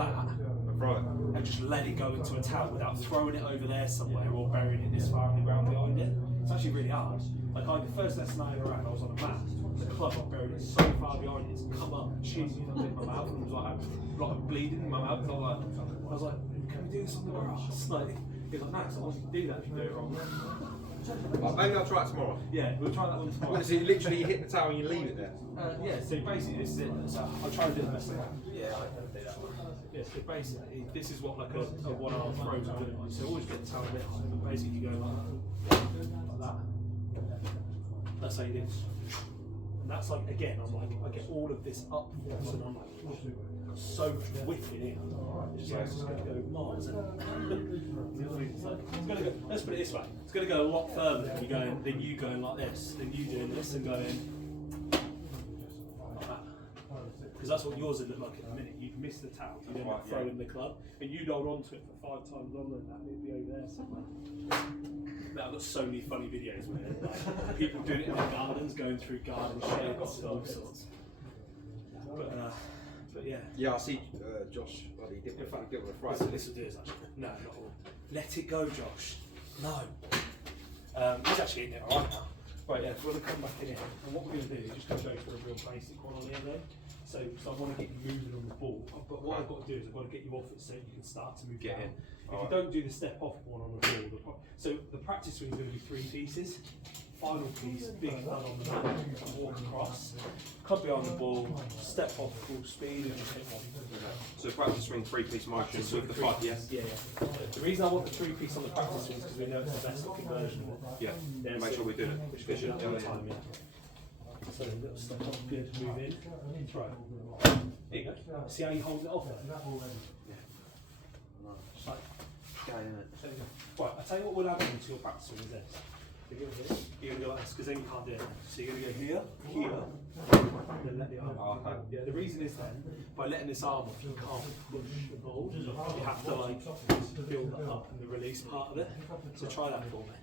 that, Right. and just let it go into a towel without throwing it over there somewhere or burying it this far in the ground behind it. It's actually really hard. Like the first lesson I ever had, I was on a mat, the club I buried it so far behind it's come up, chin in my mouth, and it was like bleeding in my mouth. So I was like, can we do this on the grass? Like, he was like, no, I want you to do that if you do it wrong. Maybe I'll try it tomorrow. Yeah, we'll try that one tomorrow. What is it? Literally, you hit the towel and you leave it there. Yeah, so basically this is it. So I'll try and do the best I can. Yeah, I can do that one. Yeah, so basically this is what like a 1 hour throws are doing. So always get the towel a bit high, but basically you go like that. That's how you do it. And that's like, again, I'm like, I get all of this up force and I'm like, so much width in here. It's just going to go miles. It's going to go, let's put it this way, it's going to go a lot further than you going like this, than you doing this and going like that. Because that's what yours would look like in a minute. You'd miss the towel, you'd end up throwing the club, and you'd hold on to it for 5 times longer than that, and it'd be over there somewhere. I've got so many funny videos with it, like people doing it in their gardens, going through garden sheds and all sorts. But yeah. Yeah, I see Josh. Well, he did with a Friday. This will do is actually. No, not all. Let it go, Josh. No. He's actually in there right now. Right, yeah, we're going to come back in here. And what we're going to do is just going to go for a real basic one on here though. So I want to get you moving on the ball. But what I've got to do is I've got to get you off it so you can start to move Get down. in. If you don't do the step off one on the ball, so the practice swing is going to be 3 pieces. Final piece, big thud on the mat, walk across, club behind the ball, step off full speed and just hit one. So practice swing 3-piece motion with the 5, yeah? Yeah. The reason I want the 3-piece on the practice swing is because we know it's the best looking version of it. Yeah. Make sure we do it. Which goes up all the time, yeah. So a little step off, good, move in, throw. There you go. See how you hold it off there? Yeah. Just like, right, I'll tell you what we'll add into your practice swing is this. You're going to go like this because then you can't do it. So you're going to go here, and then let the arm off. Yeah, the reason is then, by letting this arm off, you can't push the ball. You have to like build that up in the release part of it. So try that for me.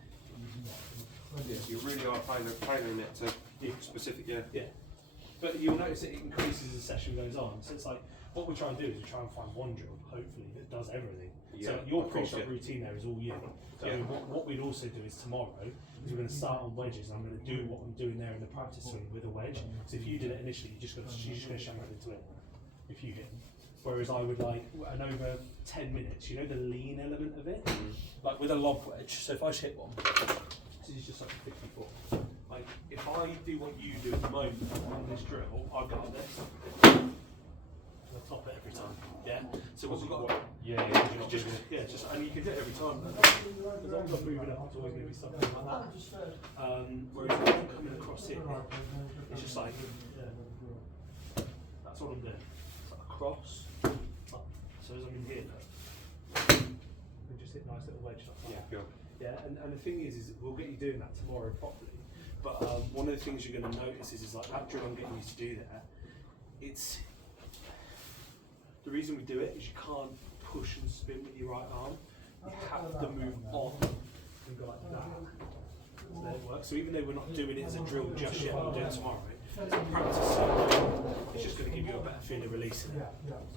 Yeah, you really are tailoring it to specific, yeah. But you'll notice it increases as the session goes on. So it's like, what we try and do is we try and find one drill, hopefully, that does everything. Yeah, so your of course, pre-shot routine there is all you. So what we'd also do is tomorrow, is we're going to start on wedges, and I'm going to do what I'm doing there in the practice swing with a wedge. So if you did it initially, you're just going to shank into it if you hit. Whereas I would like, and over 10 minutes, you know the lean element of it? Like with a lob wedge, so if I just hit one, this is just like a 54. Like, if I do what you do at the moment on this drill, I've got this. I'll top it every time. Yeah? So what we've got. Just and you can do it every time. As long as I'm moving up, it's always going to be something like that. Whereas if I'm coming across here, it's just like, that's what I'm doing. It's like across, up. So as I'm in here, we just hit a nice little wedge like that. Yeah, and the thing is we'll get you doing that tomorrow properly. But one of the things you're going to notice is like that drill I'm getting you to do there, it's, the reason we do it is you can't push and spin with your right arm. You have to move on and go like that. So there it works. So even though we're not doing it as a drill just yet, we'll do it tomorrow. As a practice, it's just going to give you a better feel of releasing it.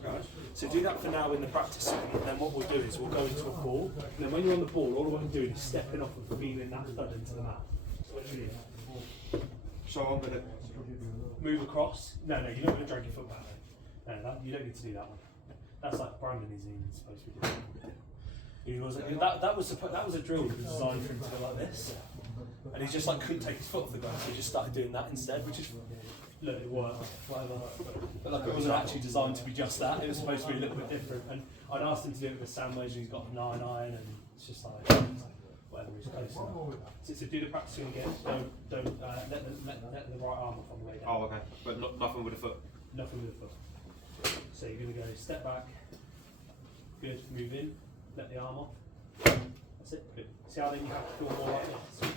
Right? So do that for now in the practice swing, and then what we'll do is we'll go into a ball, and then when you're on the ball, all I'm doing is stepping off and feeling that thud into the mat. So I'm going to move across. No, you're not going to drag your foot back there. No, you don't need to do that one. That's like Brandon is even supposed to be doing. That was a drill designed for him to go like this, and he just like couldn't take his foot off the ground, so he just started doing that instead, which is look, it worked, whatever. But like it wasn't actually designed to be just that. It was supposed to be a little bit different. And I'd asked him to do it with a sand wedge, and he's got a 9 iron, and it's just like whatever he's close enough. So do the practicing again. Don't let the right arm off on the way down. Oh, okay. But nothing with the foot. Nothing with the foot. So you're going to go step back. Good. Move in. Let the arm off. That's it. Good. See how then you have to feel more like this.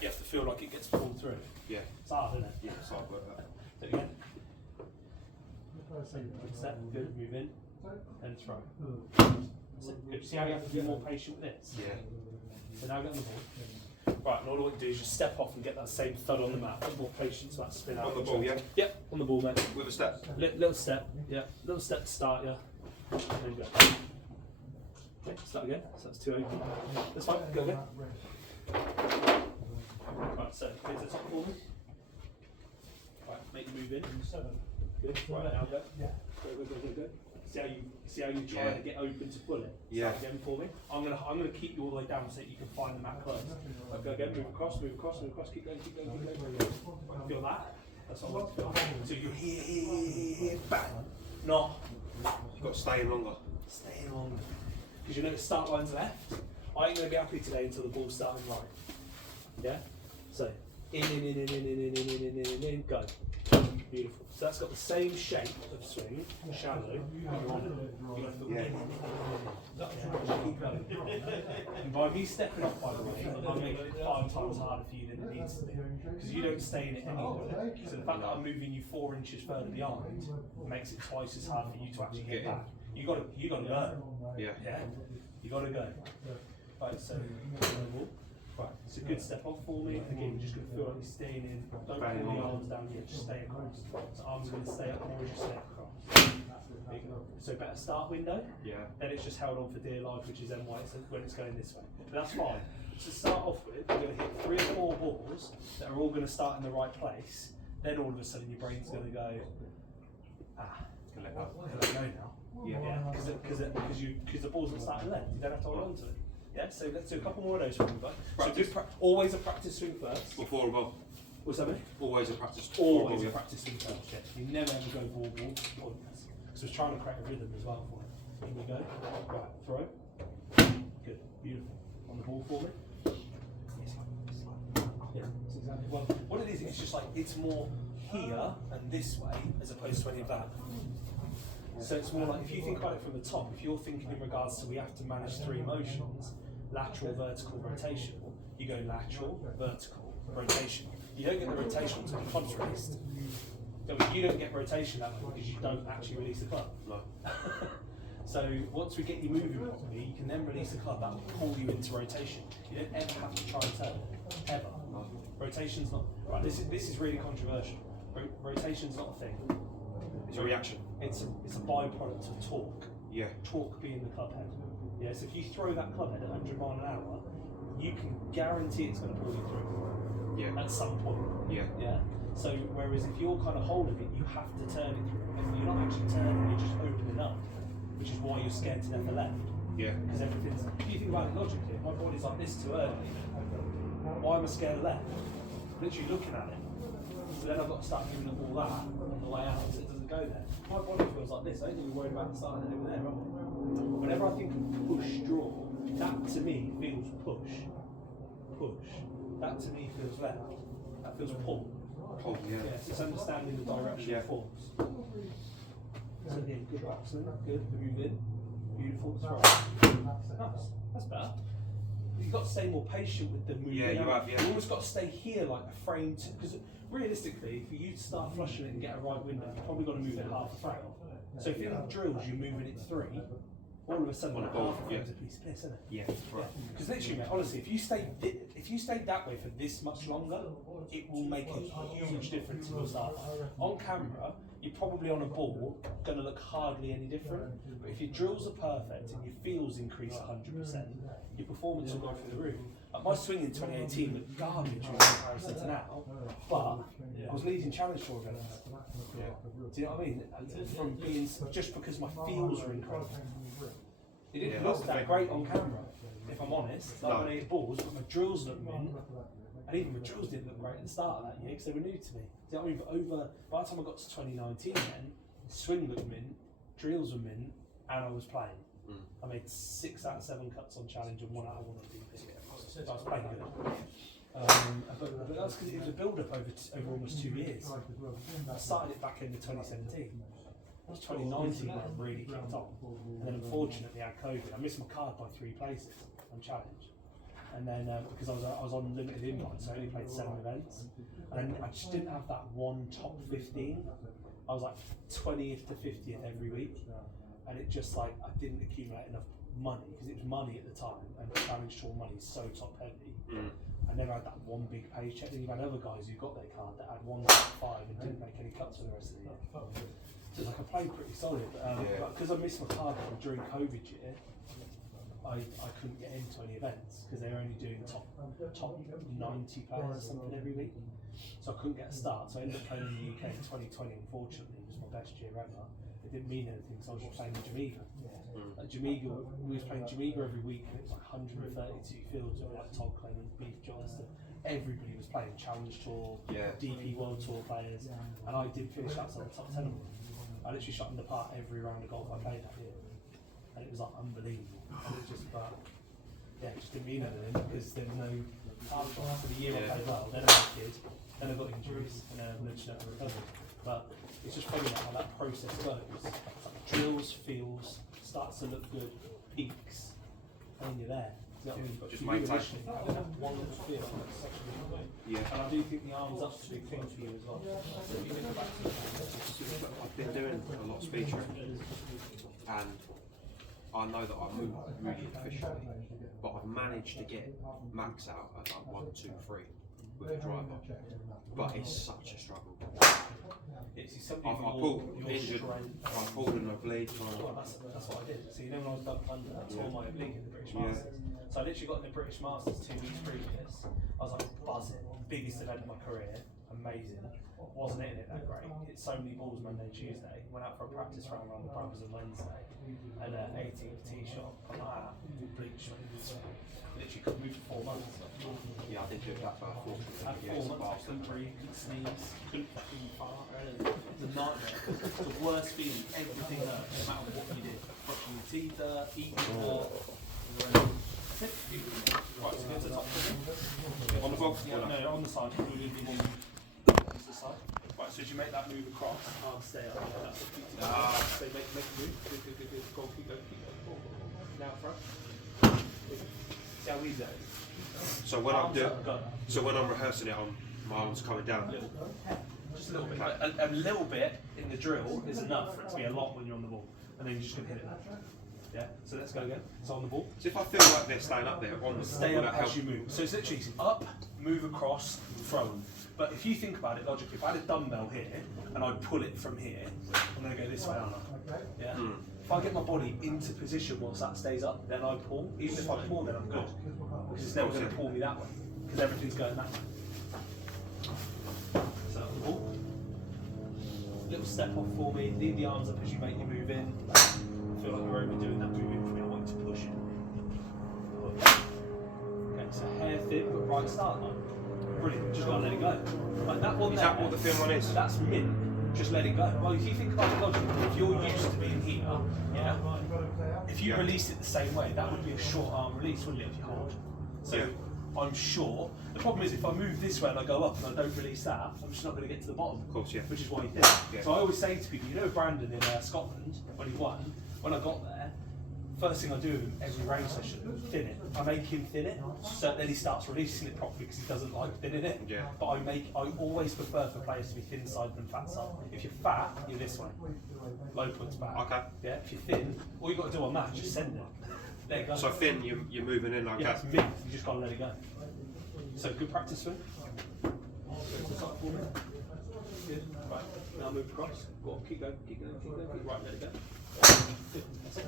you have to feel like it gets pulled through. Yeah. It's hard, isn't it? Yeah, it's hard work that. Do it again. Good step, good, move in, and throw. That's it. Good. See how you have to be more patient with this? Yeah. So now get on the ball. Right, and all I want to do is just step off and get that same thud on the mat. Bit more patience, that spin out. On the ball, yeah? Yep, on the ball, mate. With a step. Little step, yeah. Little step to start, yeah. There you go. Okay, start again. So that's 2 open. That's fine, go again. Right, so go to the top for me. Right, make the move in. 7. Good. Right, now go. Go. See how you try to get open to pull it. Yeah. Start again for me. I'm gonna keep you all the way down so that you can find the mat close. Right, go again. Move across. Keep going. Right, feel that? That's what I want to feel. So you're here, bang. Not. You've got to stay in longer. Stay on. Because you know the start line's left. I ain't going to be happy today until the ball's starting right. Yeah? So, in, go. Beautiful. So that's got the same shape of swing, shallow, and you're on it. You've got to feel Keep going. And by me stepping off, by the way, I'm making it 5 times harder for you than it needs to be. Because you don't stay in it anyway. So the fact that I'm moving you 4 inches further behind makes it twice as hard for you to actually get back. You got to go. Yeah. Yeah. You got to go. Right. So. Right, it's a good step off for me. Again, you're just going to feel like you're staying in. Don't pull the arms down here, just stay across. So arms are going to stay up more as you stay across. So better start window. Yeah. Then it's just held on for dear life, which is then why it's when it's going this way. But that's fine. To start off with, you're going to hit 3 or 4 balls that are all going to start in the right place. Then all of a sudden your brain's going to go, Can let go. can I go now? Yeah. Because the ball's not starting left. You don't have to hold on to it. Yeah, so let's do a couple more of those for me, guys. So just always a practice swing first. Before a ball. What's that mean? Always a practice. Always a practice swing first. Yeah. You never ever go ball, pointless. So it's trying to create a rhythm as well for it. In we go. Right, throw. Good, beautiful. On the ball for me. Yeah, that's exactly. Well, what it is, it's just like it's more here and this way as opposed to any of that. So it's more like if you think about it from the top, if you're thinking in regards to we have to manage 3 motions, lateral, vertical, rotational, you go lateral, vertical, rotation. You don't get the rotation until the club's released. You don't get rotation that way because you don't actually release the club. No. So once we get you moving properly, you can then release the club. That will pull you into rotation. You don't ever have to try and turn it, ever. No. Rotation's not, right, this is really controversial. Rotation's not a thing. It's a reaction. It's a byproduct of torque. Yeah. Torque being the club head. Yeah, so if you throw that club head at 100 miles an hour, you can guarantee it's going to pull you through. Yeah. At some point. Yeah. Yeah. So whereas if you're kind of holding it, you have to turn it through. If you're not actually turning, you're just opening up, which is why you're scared to death of left. Yeah. Because everything's. If you think about it logically, my body's like this too early. Why am I scared of left? Literally looking at it. So then I've got to start giving it all that on the way out, so it doesn't go there. My body feels like this. I don't think we're worried about starting it over there, are we? Whenever I think of push, draw, that to me feels push. Push. That to me feels left. That feels pull. Oh, yeah. Yes, it's understanding the direction of force. So again, good boxing, good, move in, beautiful, throw. Nice, that's better. You've got to stay more patient with the movement. Yeah, you have, yeah. You almost got to stay here like a frame, because realistically, for you to start flushing it and get a right window, you've probably got to move it half a frame. So if in drills you're moving it 3, all of a sudden half a frame's a piece of piss, isn't it? Yeah. Right. Because literally, mate, honestly, if you stayed that way for this much longer, it will make a huge difference in your start line. On camera, you're probably on a ball going to look hardly any different. But if your drills are perfect and your feels increase 100%, your performance will go through the roof. Like my swing in 2018 looked garbage in comparison to now, but I was leading challenge tour events. Yeah. Do you know what I mean? From being just because my feels were incredible. It didn't look that great on camera, if I'm honest. I dominated balls, but my drills looked mint. And even my drills didn't look great at the start of that year because they were new to me. Do you know what I mean? But by the time I got to 2019 then, swing looked mint, drills were mint, and I was playing. I made 6 out of 7 cuts on challenge and 1 out of 1 on DP. So I was playing good. But that's because it was a build-up over almost 2 years. I started it back in 2017. It was 2019 when I really kicked on. And then unfortunately I had COVID. I missed my card by 3 places on challenge. And then because I was on limited invite, so I only played 7 events, and I just didn't have that one top 15. I was like 20th to 50th every week, and it just like I didn't accumulate enough money because it was money at the time, and Challenge Tour money is so top heavy. I never had that one big paycheck. Then you've had other guys who got their card that had 1 top 5 and didn't make any cuts for the rest of the year. So like I played pretty solid, but because I missed my card during COVID year, I couldn't get into any events because they were only doing top 90 players or something every week. So I couldn't get a start. So I ended up playing in the UK in 2020. Unfortunately, it was my best year ever. It didn't mean anything, so I was just playing in Jamaica. Like Jamaica, we was playing Jamaica every week, and it was like 132 fields with like Todd Clement, Beef Johnston. Everybody was playing Challenge Tour, DP World Tour players, and I did finish outside the top 10 of them. I literally shot in the park every round of golf I played that year, and it was like unbelievable. And it just, it just didn't mean anything because there was no card for the year I played well. Then I had a kid, then I got injuries, and then I never recovered. But it's just funny how that process goes. It's like drills, feels, starts to look good, peaks, and then you're there. You know what I mean? But Just for you maintain. initially, having that one little feel, that's such a big thing. And I do think the arms up's a big thing for you as well. So if you think back to I've been doing a lot of speed training, and I know that I move really efficiently, but I've managed to get max out at like 1, 2, 3 with a driver. But it's such a struggle. I've pulled injured, I've pulled an oblique. Well, that's what I did. So you know when I was ducked under, I tore my oblique in the British Masters. So I literally got in the British Masters 2 weeks previous. I was like buzzing, biggest event of my career, amazing. Wasn't hitting it that great. Hit so many balls Monday, Tuesday. Went out for a practice round on the Brothers on Wednesday, and 18th tee shot on that, bleach. Literally couldn't move for 4 months. Yeah, I did do that for 4 I had 4 months, I couldn't breathe, couldn't sneeze, couldn't fucking fart or anything. It was a nightmare. The worst feeling, everything hurt, no matter what you did. Brushing your teeth hurt, eating hurt. Right, so go to the top of it. On the box? Yeah, no, on the side. You need one to the side. Right, so as you make that move across, arms stay up. Yeah, that's it. So make a move. Good. Go, keep going. Now front. See how easy that is? So when I'm rehearsing it, my arms coming down. Just a little bit. A little bit in the drill is enough for it to be a lot when you're on the ball, and then you're just gonna hit it. Yeah. So let's go again. So on the ball. So if I feel like they're staying up there on the Stay ball, up as you move. So it's literally up, move across, thrown. But if you think about it logically, if I had a dumbbell here and I pull it from here, I'm gonna go this way, aren't I? Yeah. If I get my body into position once that stays up, then I pull. Even if I pull, then I'm good. Because it's never going to pull me that way. Because everything's going that way. So up the ball. Little step off for me. Leave the arms up as you make your move in. I feel like you're overdoing that move in for me. I want you to push it. Push. Okay, so hair thin, but right start line. Brilliant. Just gotta let it go. Like that one. Is that what the thin one is? That's mint. Just let it go. Well, if you think about it logically, if you're used to being here, yeah, if you release it the same way, that would be a short arm release, wouldn't it, if you hold? So I'm sure. The problem is if I move this way and I go up and I don't release that, I'm just not going to get to the bottom. Of course, yeah. Which is why you did. Yeah. So I always say to people, you know Brandon in Scotland, when he won, when I got there, first thing I do with him every range session, thin it. I make him thin it, so then he starts releasing it properly because he doesn't like thinning it. Yeah. But I always prefer for players to be thin side than fat side. If you're fat, you're this way. Low points back. Okay. Yeah. If you're thin, all you got to do on that is just send it. Let it go. So thin, you're moving in like Yeah, that. it's mint. You just gotta let it go. So good practice swing. Go to the top for me. Good. Right. Now move across. Go on. Keep going. Keep going. Keep going. Right. Let it go. Good. That's it.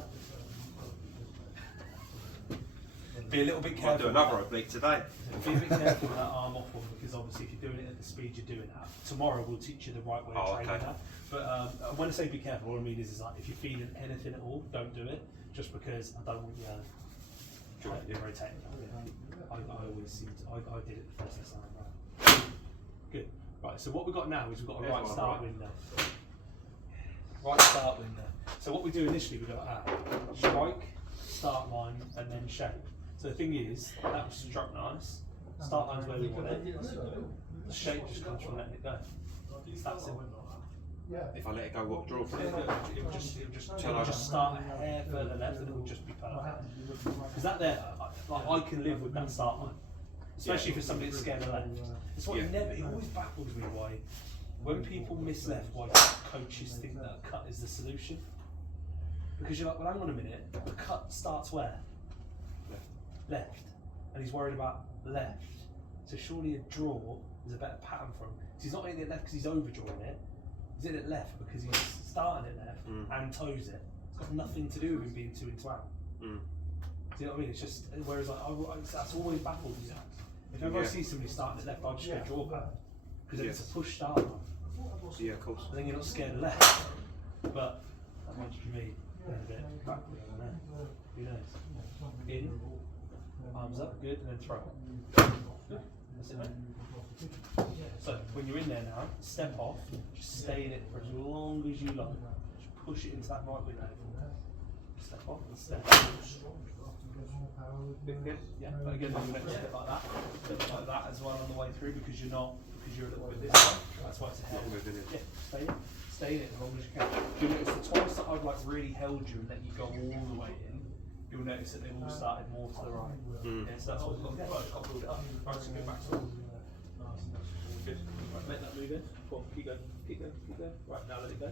Be a little bit careful. I'll do another oblique today. Be a bit careful with that arm off one because obviously if you're doing it at the speed you're doing that, tomorrow we'll teach you the right way of training that. But when I say be careful, what I mean is like if you're feeling anything at all, don't do it. Just because I don't want you rotating. I always seem to, I did it the first lesson I ran. Good. Right, so what we've got now is we've got a right start window. Right start window. So what we do initially, we go strike, start line, and then shape. So the thing is, that was struck nice. Start line's where we want it. The shape just comes from letting it go. It's that simple. If I let it go, what draw for It it? will just Shall I- start a hair further left, and it will just be perfect. Because that there, I can live with that start line, especially for somebody that's scared of left. It's what it always baffles me why, when people miss left, why coaches think that a cut is the solution. Because you're like, well, hang on a minute, the cut starts where? Left. And he's worried about left. So surely a draw is a better pattern for him. So he's not hitting it left because he's overdrawing it. He's hitting it left because he's starting it left and toes it. It's got nothing to do with him being 2 into out. Do you know what I mean? It's just, whereas that's always baffled me. If ever I see somebody starting it left, I'll just go draw pattern. Because then it's a push start. Yeah, of course. Then you're not scared of left. But that might just be me a bit backward on there. Who knows? In, arms up, good, and then throw. Good. That's it, mate. So when you're in there now, step off, just stay in it for as long as you like. Just push it into that right window. Step off and step off. Yeah, but again, you're going to step like that as well on the way through because you're a little bit this way. That's why it's a hair. Yeah, stay in it as long as you can. You'll notice the twice that I've like really held you and let you go all the way in, you'll notice that they've all started more to the right. Yeah, so that's what we've got to do. Right, I'll build it up. Right, so go back to it. Good. Right, let that move in. Cool, keep going, keep going, keep going. Right, now let it go.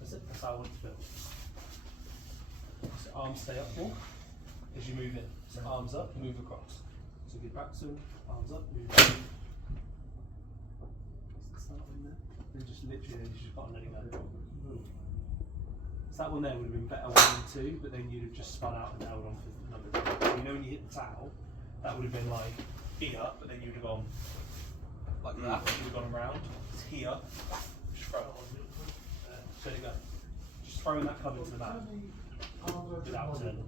That's it, that's how I want it to feel. So arms stay up more as you move in. So arms up, move across. So get back to them, arms up, move in. Start in there. Then just literally, you just got to let it go. So that one there would have been better 1 and 2, but then you'd have just spun out and held on for number 2. So you know when you hit the towel, that would have been like here, but then you'd have gone like that, you'd have gone around. It's here, just throw it on. Let it go. Just throwing that club into the mat without turning.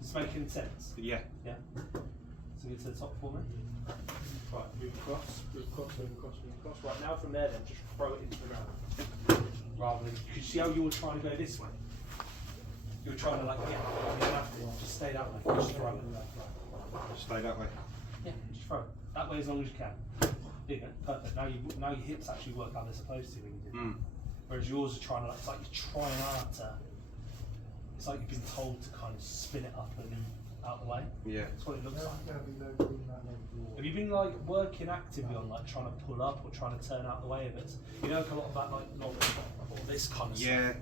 It's making sense. Yeah. Yeah. So get to the top for me. Right, move across, move across, move across, move across. Right, now from there then, just throw it into the ground. Rather than, you see how you were trying to go this way? You were trying to like, yeah, you don't have to, just stay that way, just throw it. Stay that way. Yeah, just throw it. That way as long as you can. There you go, perfect. Now your hips actually work how they're supposed to when you do that. Whereas yours are trying to like, it's like you're trying hard to, it's like you've been told to kind of spin it up and out the way. Yeah. That's what it looks like. Have you been like working actively on like trying to pull up or trying to turn out the way of it? You know, like a lot of that like knowledge or this kind of stuff. Yeah.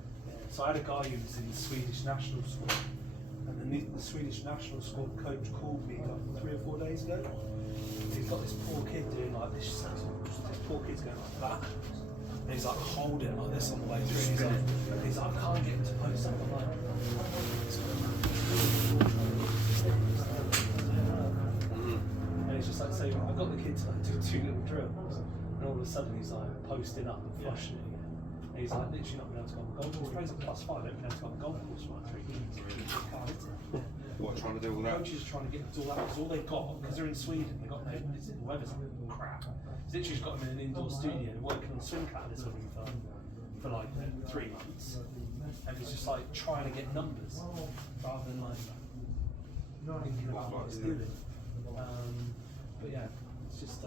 So I had a guy who was in the Swedish national squad, and then the Swedish national squad coach called me like 3 or 4 days ago. He's got this poor kid doing like this. This poor kid's going like that. And he's like holding it like this on the way through. He's like, I can't get him to post up. I'm like, and he's just like, so I got the kid to like do 2 little drills, and all of a sudden he's like posting up and flushing it again. And he's like literally not been able to go on the golf course. Plays at +5, don't been able to go on the golf course for like 3 weeks. Can't hit it. What, trying to do all that? Coaches are trying to get all that because all they've got, because they're in Sweden, they've got no, the weather's crap. He's literally just got them in an indoor studio working on swing catalyst with him for like 3 months. And he's just like trying to get numbers rather than like thinking about what he's doing. But yeah, it's just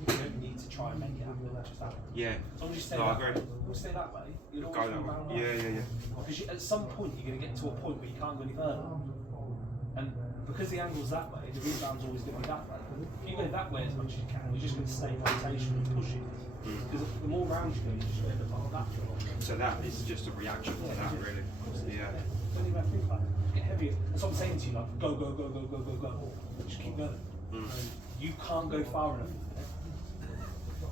you don't need to try and make it happen, just happen. Yeah. As long as you stay No, I that way, agree. you stay that way, you'll Go always that be way. bound Yeah. because at some point you're going to get to a point where you can't go any further. And because the angle's that way, the rebound's always going to be that way. If you go that way as much as you can, you're just going to stay in rotation and push it. Because the more round you go, you just end up that way. So that is just a reaction to that, really. Yeah. Don't even have to think about it. Get heavier. That's what I'm saying to you, like, go, go, go, go, go, go, go. Just keep going. And you can't go far enough.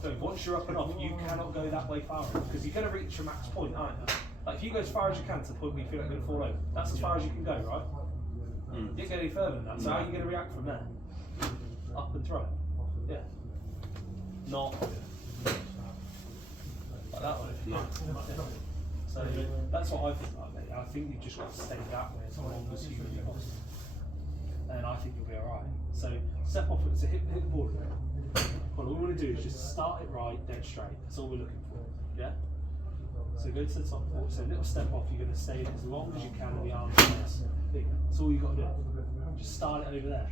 So once you're up and off, you cannot go that way far enough because you're going to reach your max point, aren't you? Like if you go as far as you can to the point where you feel like you're going to fall over, that's as far as you can go, right? You can't go any further than that. So how are you going to react from there? Up and throw. Yeah. Not like that way. No. So that's what I think. I think you've just got to stay that way as long as humanly possible, and I think you'll be all right. So step off. So hit the board. Well, all we want to do is just start it right, dead straight. That's all we're looking for. Yeah. So go to the top fork, so a little step off, you're going to stay as long as you can with the arms like this. There you go. That's all you've got to do. Just start it over there.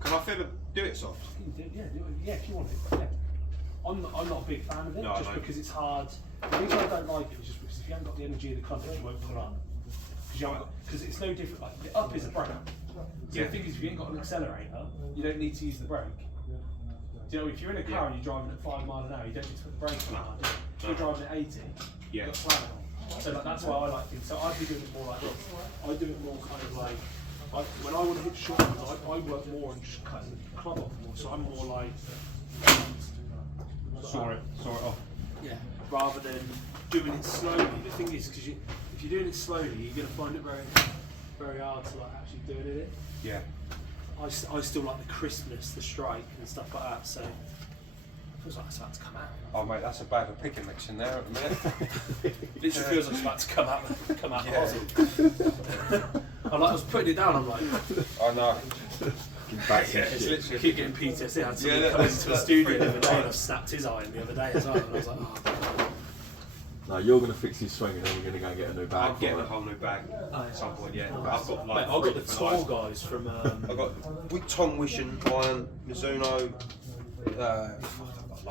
Can I feel do it soft? You can do it, yeah, if you want it. Yeah. I'm not a big fan of it, just because it's hard. The reason I don't like it is just because if you haven't got the energy of the club, you won't pull up. Because it's no different. Like the up is a brake. So the thing is, if you ain't got an accelerator, you don't need to use the brake. Do you know, if you're in a car and you're driving at 5 miles an hour, you don't need to put the brake on. If you're driving at 80, you've got to slam it on. So that's why I like things. So I'd be doing it more like this. I do it more kind of like, when I want to hit short ones, I work more on just cutting the club off more. So I'm more like, Saw it off. yeah, rather than doing it slowly. The thing is, because if you're doing it slowly, you're going to find it very, very hard to like actually doing it. Yeah. I still like the crispness, the strike and stuff like that, so it feels like it's about to come out. Oh mate, that's a bag of picking mix in there at the minute. It literally feels like it's about to come out Yeah. I was putting it down, I'm like, I know. it's literally, I keep getting PTSD. I had someone come into the studio the other day and I snapped his eye in the other day as well, and I was like, oh. No, you're going to fix his swing and then we're going to go and get a new bag. I'm getting a whole new bag at some point, yeah. I've got like I've got the tall guys from I've got with Tom Wishen, Ryan, Mizuno,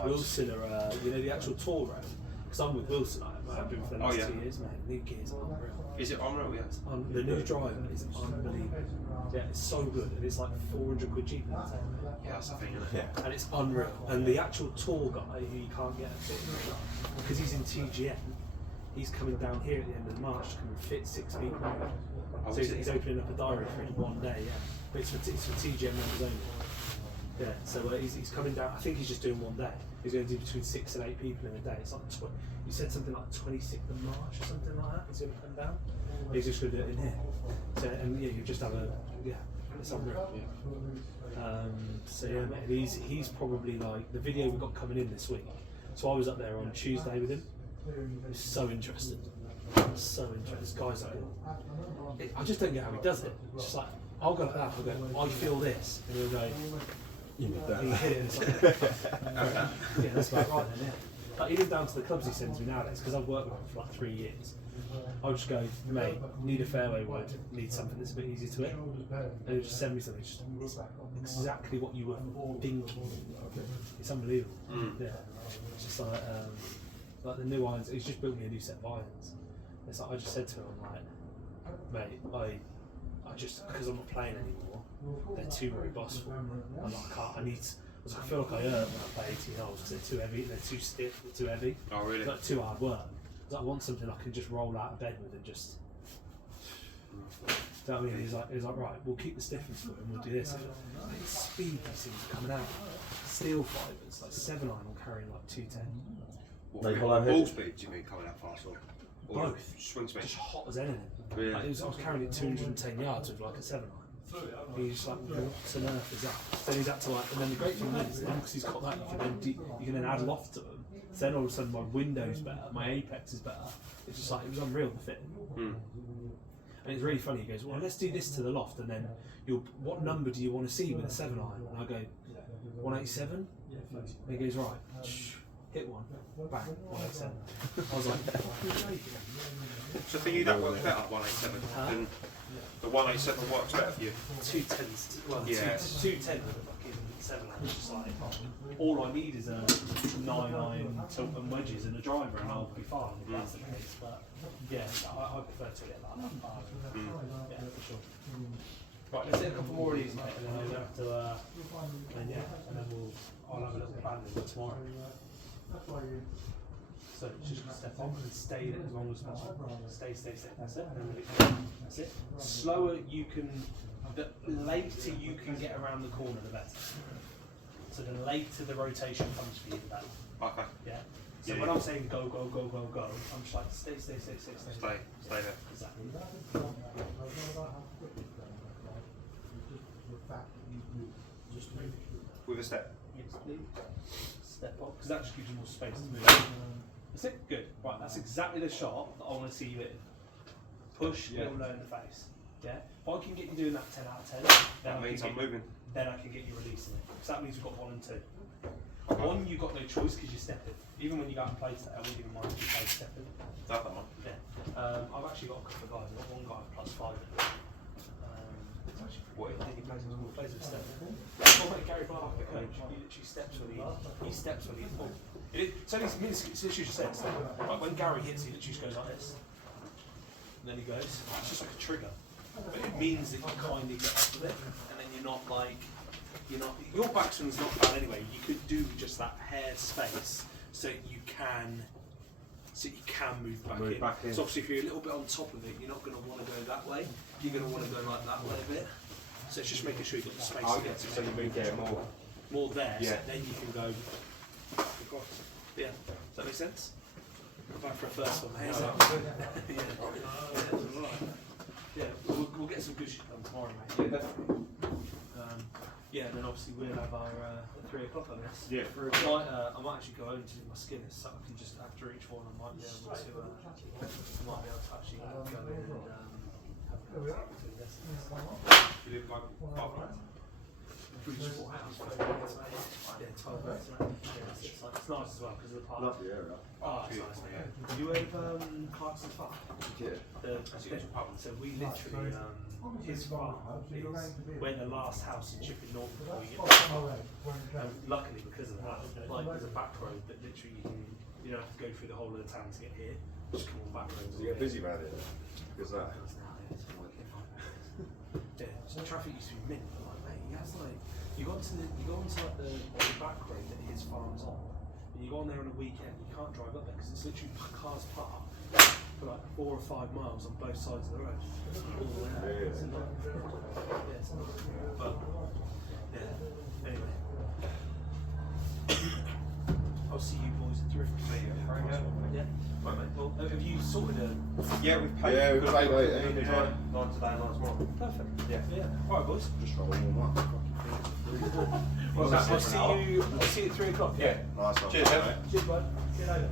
Wilson, or you know the actual tour round. Because I'm with Wilson, I've been for the last 2 years, mate. New gear's unreal. Is it unreal? Yes. The new driver is unbelievable. Yeah, it's so good, and it's like 400 quid cheaper than the same. Yeah, that's the thing, isn't it? Yeah. And it's unreal. And the actual tour guy who you can't get a fit because he's in TGM, he's coming down here at the end of March to come and fit 6 people. So he's opening up a diary for him one day, yeah. But it's for TGM members only. Yeah, so he's coming down. I think he's just doing one day. He's going to do between 6 and 8 people in a day. It's like you said something like 26th of March or something like that. He's going to come down. He's just going to do it in here. So and yeah, you just have it's unreal. So yeah, mate, he's probably like the video we've got coming in this week. So I was up there on Tuesday with him. It was so interesting. So interesting. This guy's like, I just don't get how he does it. It's just like I'll go like that. I'll go, I feel this, and he'll go, You need that. he hit it. And it's like, yeah, that's about right then. Yeah. Like even down to the clubs he sends me nowadays, because I've worked with him for like 3 years. I'll just go, mate, need a fairway wood, need something that's a bit easier to hit. And he'll just send me something, just exactly what you were thinking. It's unbelievable. Yeah. It's just like the new irons, he's just built me a new set of irons. It's like I just said to him, I'm like, mate, I just, because I'm not playing anymore, they're too robust for me. I'm like, I feel like I hurt when I play 18 holes because they're too heavy, they're too stiff, they're too heavy. Oh really? It's like too hard work. I want something I can just roll out of bed with and just. Do you know what I mean? He's like, right, we'll keep the stiffness for him, we'll do this. The speed these things are coming out. Steel fibres, like 7 iron will carry like 210. They hollow Ball headed. speed, do you mean, coming out fast or Both. swing speed? Just hot as anything. Really? Like, I was carrying it 210 yards with like a 7 iron. He's just like, what on earth is that? Then he's had to like, and then the great thing is, because he's got that, you can then add loft to them. So then all of a sudden my window's better, my apex is better. It's just like, it was unreal to fit. And it's really funny, he goes, well, let's do this to the loft, and then what number do you want to see with a 7 iron? And I go, 187? And he goes, right, hit one, bang, 187. I was like, So for you that works better, 187, than the 187 works better for you? 210s, well, Yeah. 210 with a fucking 7 iron. It's just like, all I need is a 9 iron, tilt and wedges and a driver, and I'll be fine if that's the case. But yeah, I prefer to hit like that hard. Yeah, for sure. Right, let's hit a couple more of these, mate, and then we'll have to, and then I'll have a little plan with tomorrow. So just step on and stay there as long as possible. Stay. That's it. And then that's it. Slower you can, the later you can get around the corner, the better. So the later the rotation comes for you, the better. Okay. Yeah. So when I'm saying go, I'm just like stay. Stay there. Exactly. With a step. Yes, please. Step up, because that just gives you more space to move. That's it. Good. Right. That's exactly the shot that I want to see you in. Push, little low in the face. Yeah. If I can get you doing that 10 out of 10, That means I'm moving. Then I can get you releasing it. Because that means we've got 1 and 2. One, you got no choice because you're stepping. Even when you go out and play today, I wouldn't even mind if you play stepping. That one. Yeah. I've actually got a couple of guys. I've got one guy +5. It's actually What pretty did he play good. with? Plays with stepping. What about Gary Blark, the coach? He literally steps when he steps when he pulls. It's only minuscule. It's literally just says like when Gary hits, he literally just goes like this, and then he goes. It's just like a trigger, but it means that you kind of get off of it, and then you're not like. Your backswing's not bad anyway. You could do just that hair space so you can move back in. So obviously if you're a little bit on top of it, you're not going to want to go that way. You're going to want to go like that way a bit. So it's just making sure you've got the space to get to. So you move there More there, Yeah. so then you can go across. Yeah, does that make sense? Go back for a first one, mate. Yeah, we'll get some good shit done tomorrow, mate. Yeah, definitely. Yeah, and then obviously we'll have our 3 o'clock on this. Yeah. I might actually go home to do my skinners, so I can just after each one I might be able to actually go in and have a look between this and this. You live like Barclays? Bridge Sport House, yeah, 12 minutes. Yeah, it's nice as well because of the park. Lovely area. Oh, it's nice. Yeah. Have you heard of Clarkson Farm? Yeah. So we literally, his farm is where the last house in Chipping North before you get there. And luckily because of that, like there's a back road that literally you don't have to go through the whole of the town to get here. Just come on back roads. Does it get busy around here? Because that. Yeah, so traffic used to be mint, but like mate, he has like you go onto like the back road that his farm's on, and you go on there on a weekend, you can't drive up there because it's literally cars parked for like 4 or 5 miles on both sides of the road. All the way out. Yeah. It's not- yeah, it's not- but yeah, anyway. I'll see you boys at 3. Yeah. Right, mate. Well, have you sorted a? Yeah, we've paid. Yeah, we've paid 18 Nine as well. today, 9 tomorrow. Perfect. Yeah. Yeah. All right, boys. Just roll warm up. I'll see you at 3 o'clock. Yeah. Nice one. Cheers, mate. mate. Cheers, bud. See you later.